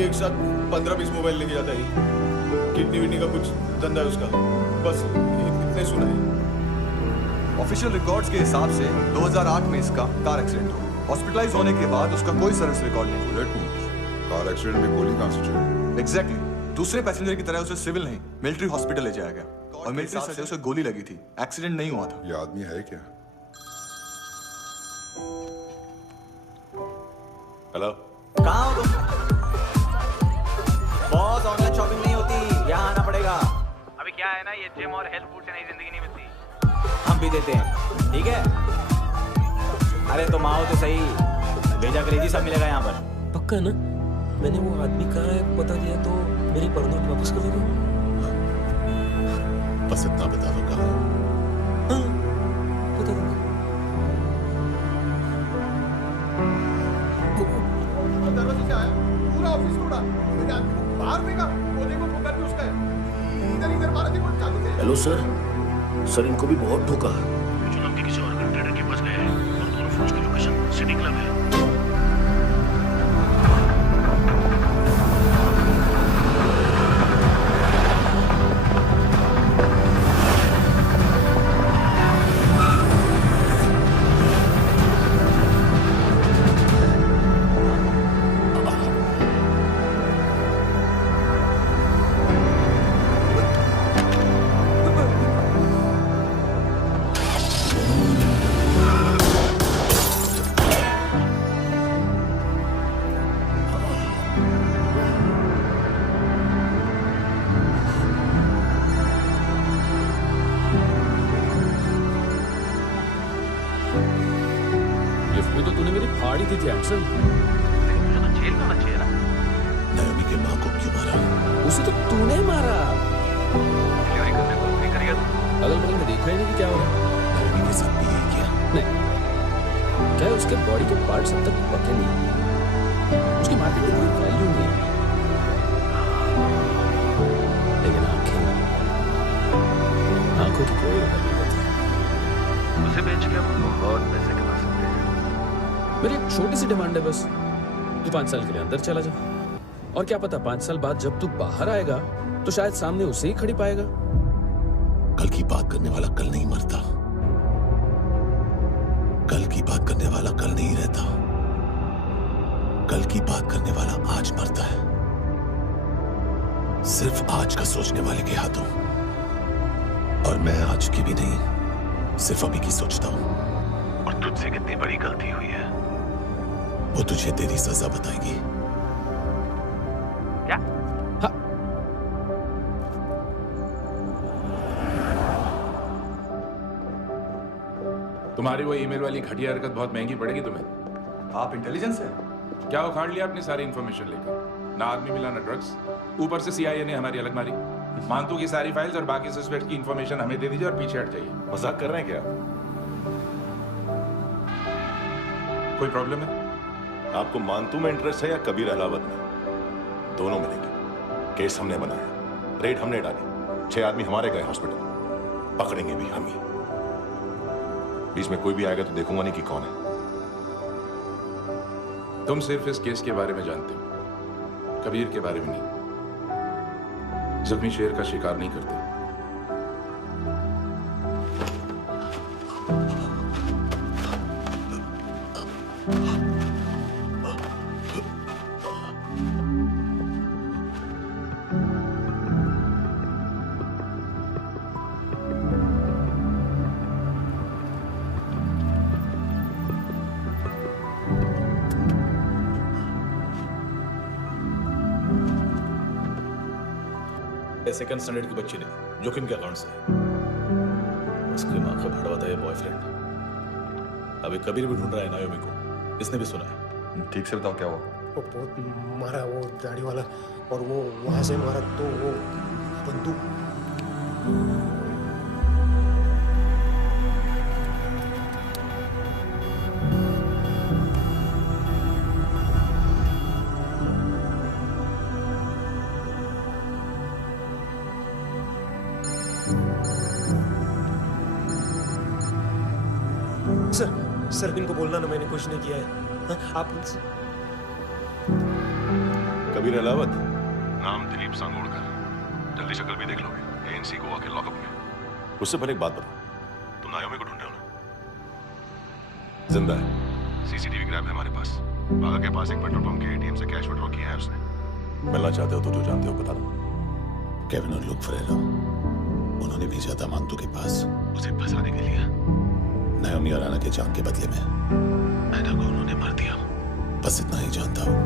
एक साथ 15-20 मोबाइल लेके जाता है। किडनी विडनी का कुछ धंधा है उसका, बस इतने सुना है। ऑफिशियल रिकॉर्ड्स के हिसाब से 2008 में इसका कार एक्सीडेंट हुआ। हॉस्पिटलाइज होने के बाद उसका कोई सर्विस रिकॉर्ड नहीं। बुलेट में कार एक्सीडेंट में गोली कहां से चली? एग्जैक्टली दूसरे पैसेंजर की तरह उसे सिविल नहीं मिलिट्री हॉस्पिटल ले जाया गया और मिलिट्री से उसे गोली लगी थी। एक्सीडेंट नहीं हुआ था। ये आदमी है क्या? हेलो, कहाँ हो तुम? बॉस, ऑनलाइन शॉपिंग नहीं होती, यहाँ आना पड़ेगा। अभी क्या है ना, ये जिम और हेल्थ फूड से नई जिंदगी नहीं मिलती। हम भी देते हैं, ठीक है? अरे तुम आओ तो सही, भेजा करेगी सब मिलेगा यहाँ पर। पक्का ना? मैंने वो आदमी कहाँ है बता दिया तो मेरी परमिट वापस कर देगा। बस इतना बता दो कहाँ है। हाँ, बता दूंगा। दरवाजे से आया, पूरा ऑफिस तोड़ा, मेरे आदमी को बाहर फेंका, वो देखो वो घर भी उसका है। इधर मारा देखो चाकू से। हेलो सर, इनको भी बहुत ठोका। जो नाम के किसी और ट्रेडर के पास गए हैं और दोनों फोर्स की लोकेशन सिटी क्लब है। फाड़ी थी हैंडसम। तुझे तो जेल में होना चाहिए ना। नायोमी के माँ को क्यों मारा? उसे तो तूने मारा। डिलीवरी करने को नहीं करेगा तू? अगल बगल में देखा ही नहीं कि क्या हो रहा है। नायोमी के साथ भी यही किया? नहीं, क्या है उसके बॉडी के पार्ट्स अब तक पके नहीं, उसकी मार्केट में कोई वैल्यू नहीं है। लेकिन आंखों की कोई कदर नहीं होती। उसे बेच के हम बहुत पैसे कमा सकते हैं। मेरी एक छोटी सी डिमांड है बस, तू 5 साल के लिए अंदर चला जा, और क्या पता 5 साल बाद जब तू बाहर आएगा तो शायद सामने उसे ही खड़ी पाएगा। कल की बात करने वाला कल नहीं मरता, कल की बात करने वाला कल नहीं रहता, कल की बात करने वाला आज मरता है। सिर्फ आज का सोचने वाले के हाथों, और मैं आज की भी नहीं, सिर्फ अभी की सोचता हूं। और तुझसे कितनी बड़ी गलती हुई है वो तुझे तेरी सजा बताएगी। क्या? हाँ। तुम्हारी वो ईमेल वाली घटिया हरकत बहुत महंगी पड़ेगी तुम्हें। आप इंटेलिजेंस है क्या उखाड़ लिया अपनी सारी इंफॉर्मेशन लेकर? ना आदमी मिला ना ड्रग्स, ऊपर से CIA ने हमारी अलग मारी। मानतू की सारी फाइल्स और बाकी सस्पेक्ट की इंफॉर्मेशन हमें दे दीजिए और पीछे हट जाइए। मजाक कर रहे हैं क्या? कोई प्रॉब्लम है? आपको मानतू में इंटरेस्ट है या कबीर अहलावत में? दोनों मिलेंगे। केस हमने बनाया, रेड हमने डाली, 6 आदमी हमारे गए हॉस्पिटल, पकड़ेंगे भी हम ही। बीच में कोई भी आएगा तो देखूंगा नहीं कि कौन है। तुम सिर्फ इस केस के बारे में जानते हो, कबीर के बारे में नहीं। जख्मी शेर का शिकार नहीं करते। सेकंड स्टैंडर्ड की बच्ची ने जोखिम के अकाउंट से, उसकी माँ का भड़वा था ये बॉयफ्रेंड। अभी कबीर भी ढूंढ रहा है नायोमी को, इसने भी सुना है। ठीक से बताओ क्या हुआ? वो बहुत मारा वो दाढ़ी वाला, और वो वहां से मारा तो वो बंदूक। सर इनको बोलना ना मैंने कुछ नहीं किया है। हाँ, आप कबीर अलावत, नाम दिलीप सांगोड़कर। जल्दी शक्ल भी देख लोगे, एएनसी गोवा के लॉकअप में। उससे पहले एक बात बताओ, तुम नायोमी को ढूंढ रहे हो ना? जिंदा है, सीसीटीवी क्रैम है हमारे पास। बागा के पास एक पेट्रोल पंप के एटीएम से कैश विड्रॉ किया है उसने। मिलना चाहते हो तो जो जानते हो बता दो। केविन और लुक फ्रेलो, उन्होंने भेजा था मांतू के पास उसे फंसाने के लिए। नायोमी और आना के जान के बदले में एना को उन्होंने मार दिया। बस इतना ही जानता हूँ।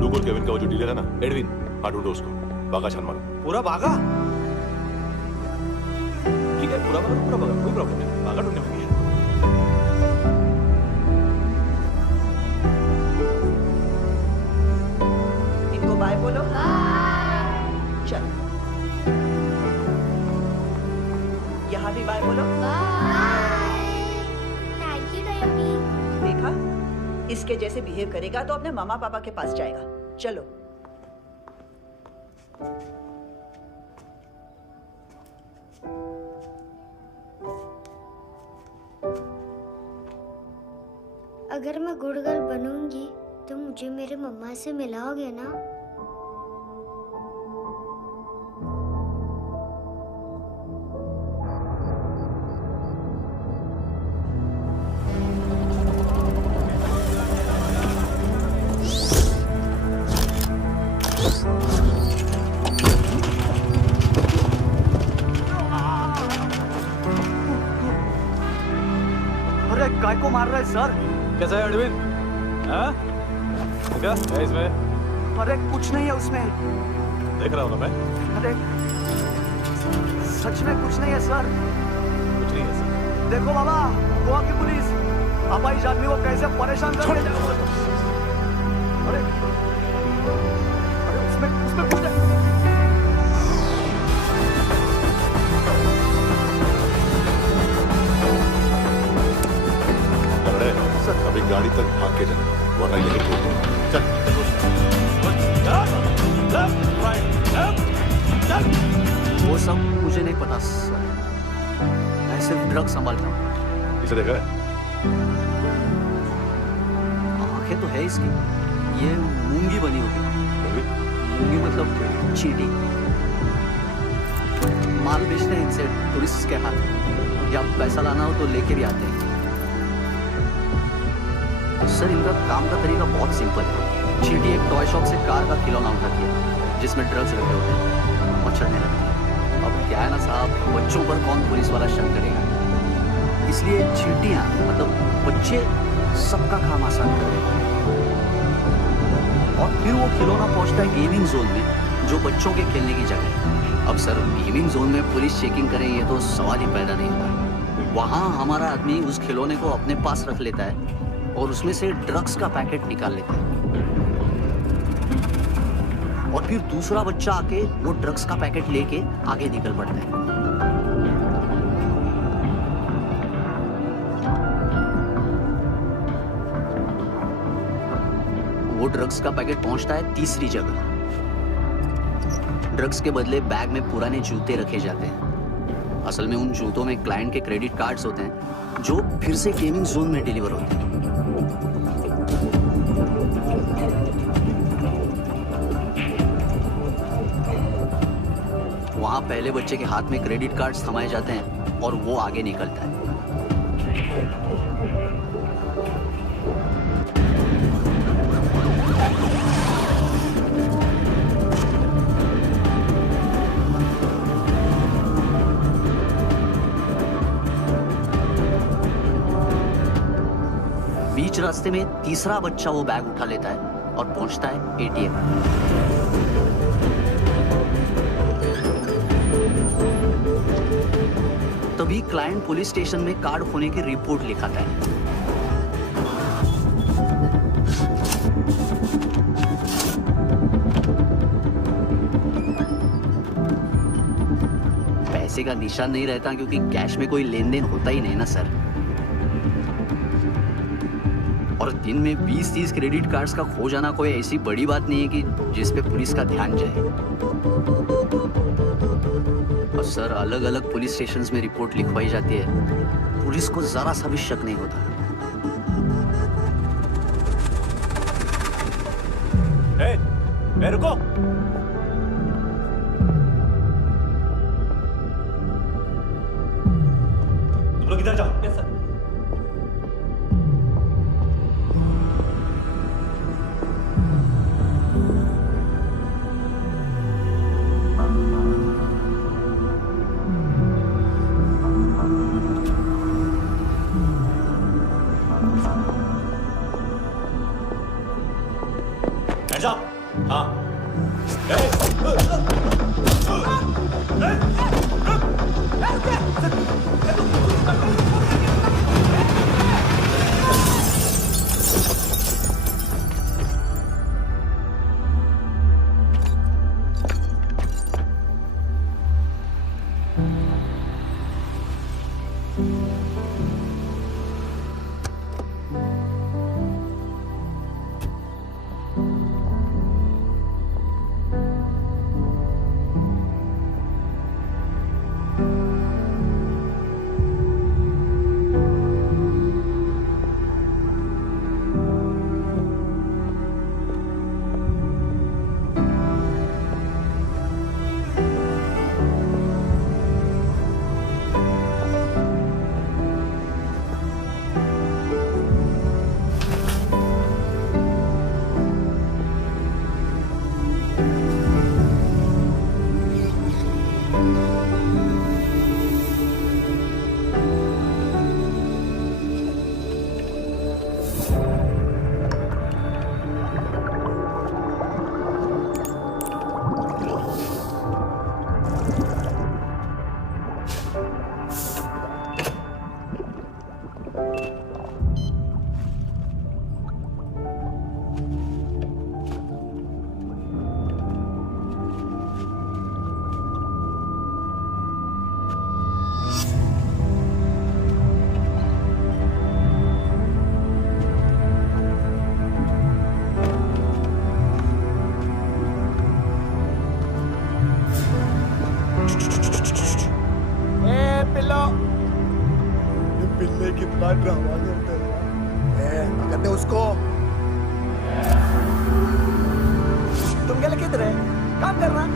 लुक और केविन का वो जो डीलर है ना, एडविन, हाँ ढूंढो उसको। बागा छान मारो। पूरा बागा? ठीक है, पूरा बागा, कोई प्रॉब्लम नहीं। बागा ढूंढने में गया। इनको बाय बोलो। चल, यहाँ भी बाय बोलो। Thank you नायोमी। देखा, इसके जैसे बिहेव करेगा तो अपने मामा पापा के पास जाएगा। चलो। अगर मैं गुड गर्ल बनूंगी तो मुझे मेरे मम्मा से मिलाओगे ना? अरे काय को मार रहा है सर? कैसा है एडविन? हाँ? क्या है इसमें? अरे कुछ नहीं है उसमें। देख रहा हूँ ना मैं। अरे सच में कुछ नहीं है सर। कुछ नहीं है सर। देखो बाबा, गोवा की पुलिस अपाहिज आदमी को कैसे परेशान कर रही है। अरे उसमें कुछ है। अभी गाड़ी तक भाग के जाना, वरना यही ठोक दूंगा। चल। वो सब मुझे नहीं पता सर। मैं सिर्फ ड्रग संभालता हूँ। इसे देखा है? आंखें तो है इसकी। ये मूंगी बनी होगी। मूंगी मतलब चींटी। माल बेचते हैं इनसे टूरिस्ट के हाथ, या पैसा लाना हो तो लेके भी आते हैं। सर, इनका काम का तरीका बहुत सिंपल है। चींटी एक टॉय शॉप से कार का खिलौना उठाती है जिसमें ड्रग्स रखे होते हैं और चढ़ने लगती है। अब क्या है ना साहब, बच्चों पर कौन पुलिस वाला शक करेगा, इसलिए चींटियां मतलब बच्चे सबका काम आसान कर देते हैं। और फिर वो खिलौना पहुंचता है गेमिंग जोन में, जो बच्चों के खेलने की जगह है। अब सर, गेमिंग जोन में पुलिस चेकिंग करे ये तो सवाल ही पैदा नहीं होता। वहां हमारा आदमी उस खिलौने को अपने पास रख लेता है और उसमें से ड्रग्स का पैकेट निकाल लेता है। और फिर दूसरा बच्चा आके वो ड्रग्स का पैकेट लेके आगे निकल पड़ता है। वो ड्रग्स का पैकेट पहुंचता है तीसरी जगह। ड्रग्स के बदले बैग में पुराने जूते रखे जाते हैं। असल में उन जूतों में क्लाइंट के क्रेडिट कार्ड्स होते हैं जो फिर से गेमिंग जोन में डिलीवर होते हैं। वहां पहले बच्चे के हाथ में क्रेडिट कार्ड्स थमाए जाते हैं और वो आगे निकलता है। बीच रास्ते में तीसरा बच्चा वो बैग उठा लेता है और पहुंचता है एटीएम। तभी क्लाइंट पुलिस स्टेशन में कार्ड खोने की रिपोर्ट लिखाता है। पैसे का निशान नहीं रहता क्योंकि कैश में कोई लेन देन होता ही नहीं ना सर। और दिन में 20-30 क्रेडिट कार्ड्स का खो जाना कोई ऐसी बड़ी बात नहीं है कि जिस पे पुलिस का ध्यान जाए। और सर, अलग अलग पुलिस स्टेशंस में रिपोर्ट लिखवाई जाती है, पुलिस को जरा सा भी शक नहीं होता। ए, रुको। तुम लोग इधर जाओ। Yes sir. Hands up! हाँ। पिल्ले कितना ड्रामा करते हैं। पकड़ते उसको। तुम क्या लेके इधर है? काम करना।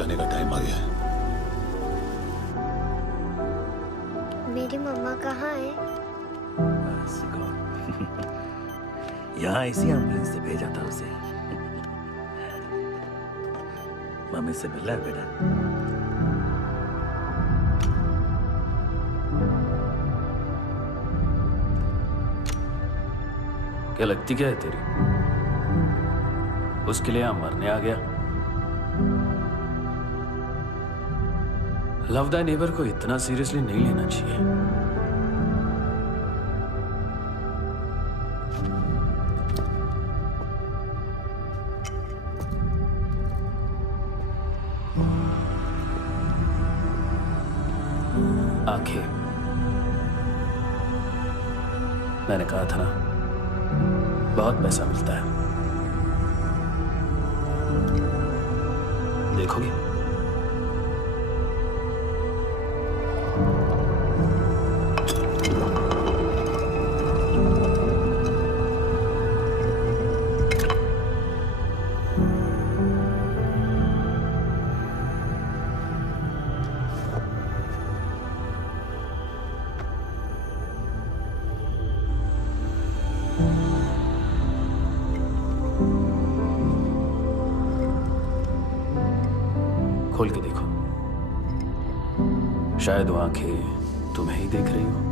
जाने का टाइम आ गया है। मेरी मम्मा कहाँ है? यहाँ इसी एम्बुलेंस से भेजा था उसे। मम्मी से मिला है बेटा? क्या लगती क्या है तेरी? उसके लिए यहाँ मरने आ गया? लव द नेबर को इतना सीरियसली नहीं लेना चाहिए। आंखें, मैंने कहा था ना, बहुत पैसा मिलता है। देखोगे? खोल के देखो, शायद वो आंखें तुम्हें ही देख रही हो।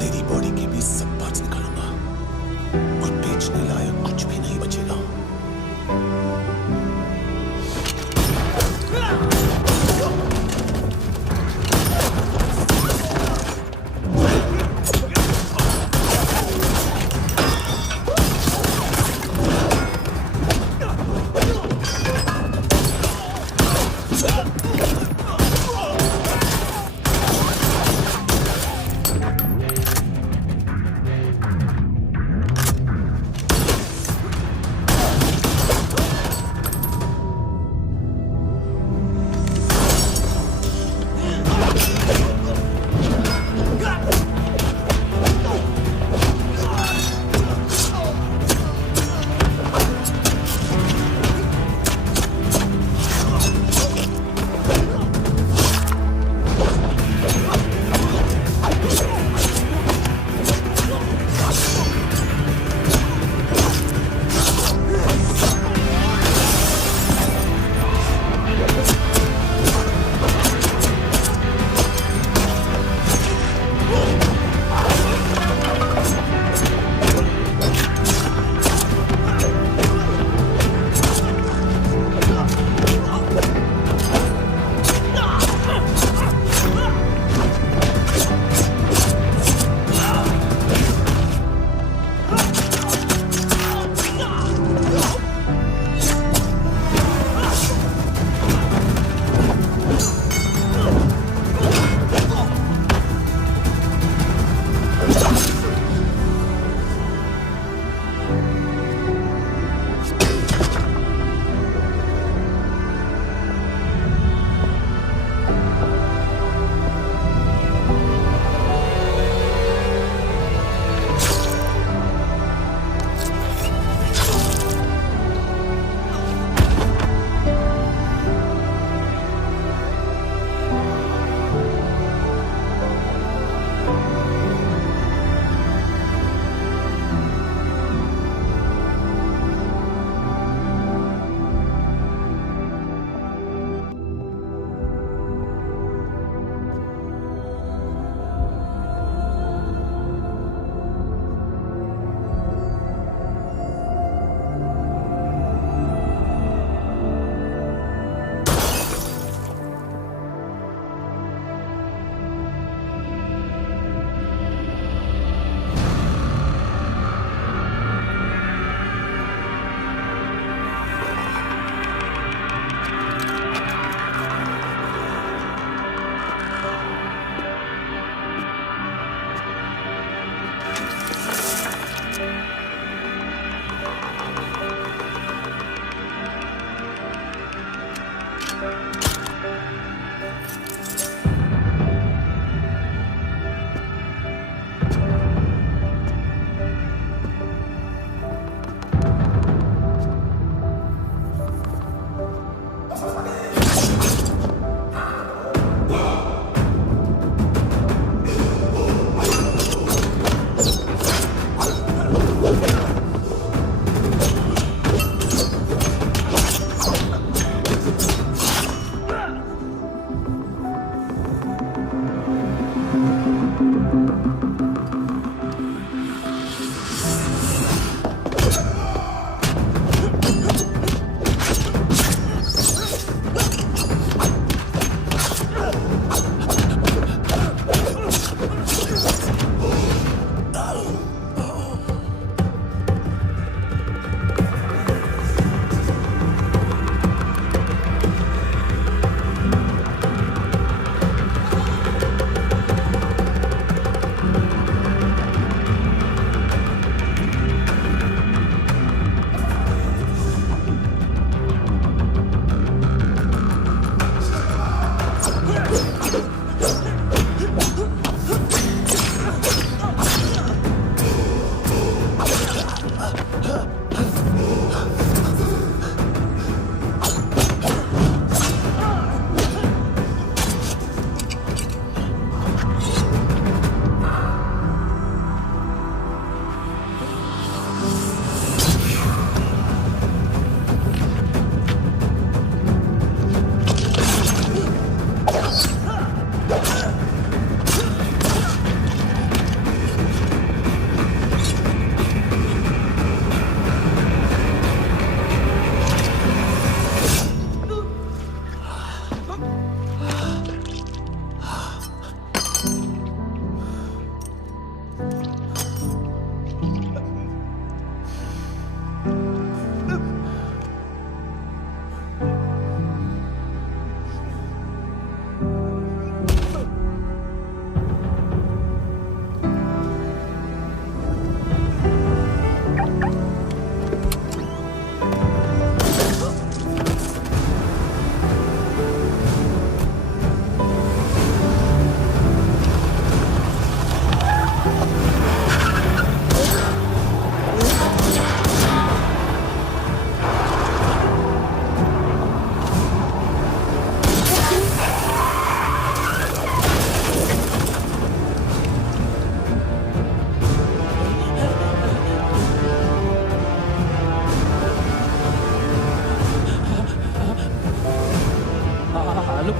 तेरी बॉडी के भी सब पार्ट्स निकालूंगा और बेचने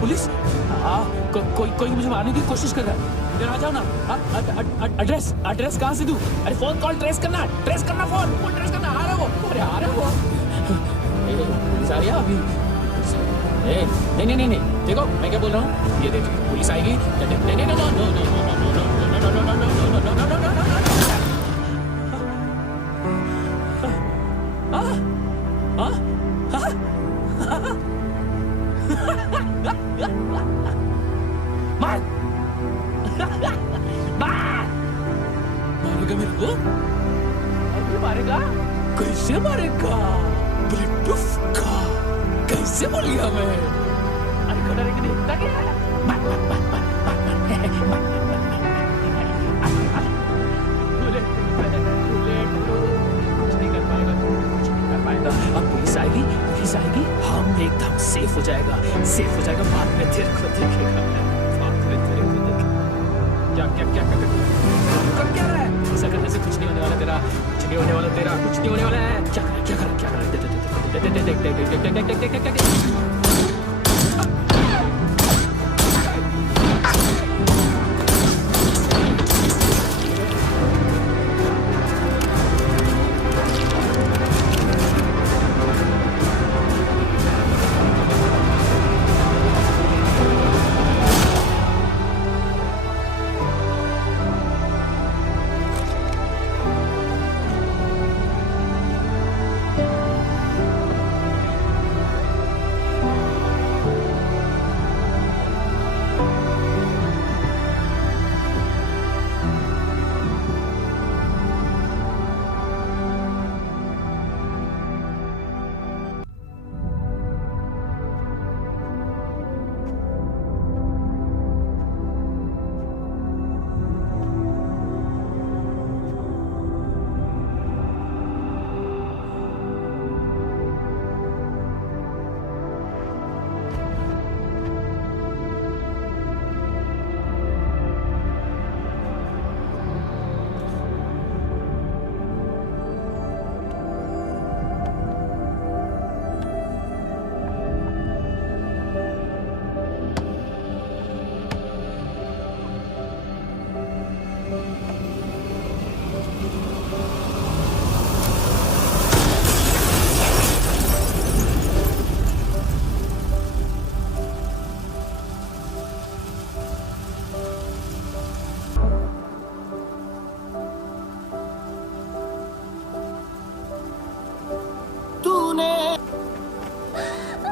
पुलिस कोई मुझे मारने की कोशिश कर रहा है। इधर आ जाओ ना। एड्रेस कहाँ से दूं? अरे फोन कॉल ट्रेस करना फोन ट्रेस करना। आ रहा वो, अरे आ रहा वो। पुलिस आ रही है अभी। नहीं, देखो मैं क्या बोल रहा हूँ, ये देखो पुलिस आएगी। मारेगा मेरे को? अरे मारेगा? कैसे मारेगा? ब्लूटूथ का कैसे बोल गया मैं? अरे खड़ा रह के देखता क्या है? कुछ नहीं कर पाएगा। अब पुलिस आएगी, हम एकदम सेफ हो जाएगा। बाद में तेरे को देखेगा। क्या रहा है? ऐसा करने से कुछ नहीं होने वाला तेरा। कुछ नहीं होने वाला है। क्या कर रहा है? देख।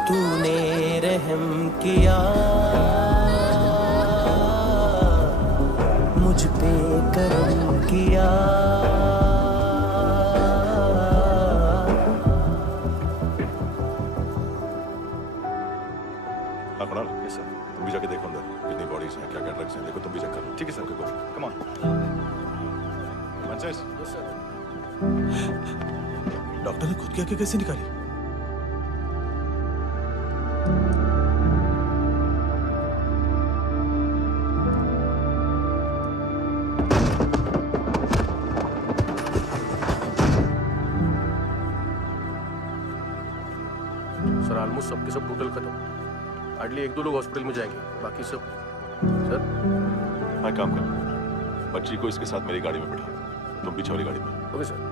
तूने रहम किया मुझ पे, करम किया। कुणाल, तुम भी जाके देखो अंदर कितनी बॉडीज हैं, क्या ड्रग्स हैं। देखो तुम भी चेक करो। ठीक है sir. Okay, come on. Doctor ने खुद की आंखें कैसे निकाली? सर ऑलमोस्ट सबके सब टोटल खत्म। हार्डली 1-2 लोग हॉस्पिटल में जाएंगे, बाकी सब। सर हाँ, काम कर। बच्ची को इसके साथ मेरी गाड़ी में बैठा, तुम पीछे वाली गाड़ी में। Okay sir.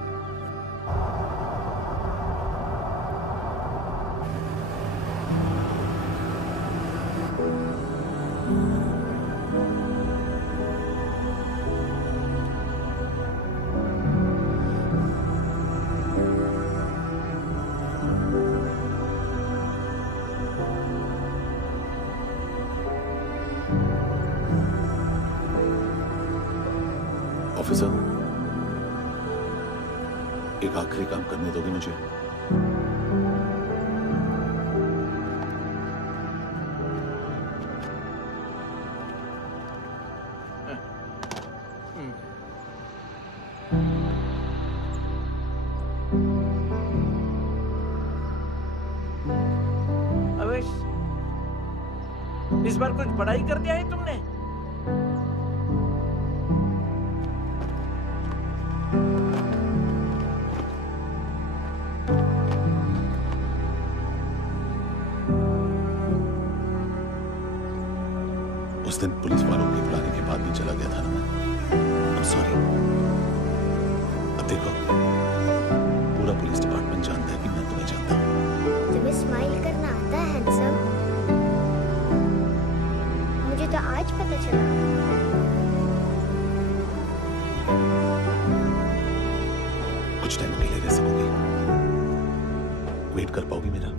ऑफिसर, एक आखिरी काम करने दोगे मुझे? अवेश, इस बार कुछ पढ़ाई कर दिया है तुमने? उस दिन पुलिस वालों के बुलाने के बाद भी चला गया था ना मैं। I'm sorry। अब देखो, पूरा पुलिस डिपार्टमेंट जानता है कि मैं तुम्हें जानता हूँ। तुम्हें स्माइल करना आता है हैंडसम? मुझे तो आज पता चला। कुछ टाइम अकेले रह सकोगी? वेट कर पाओगी मेरा?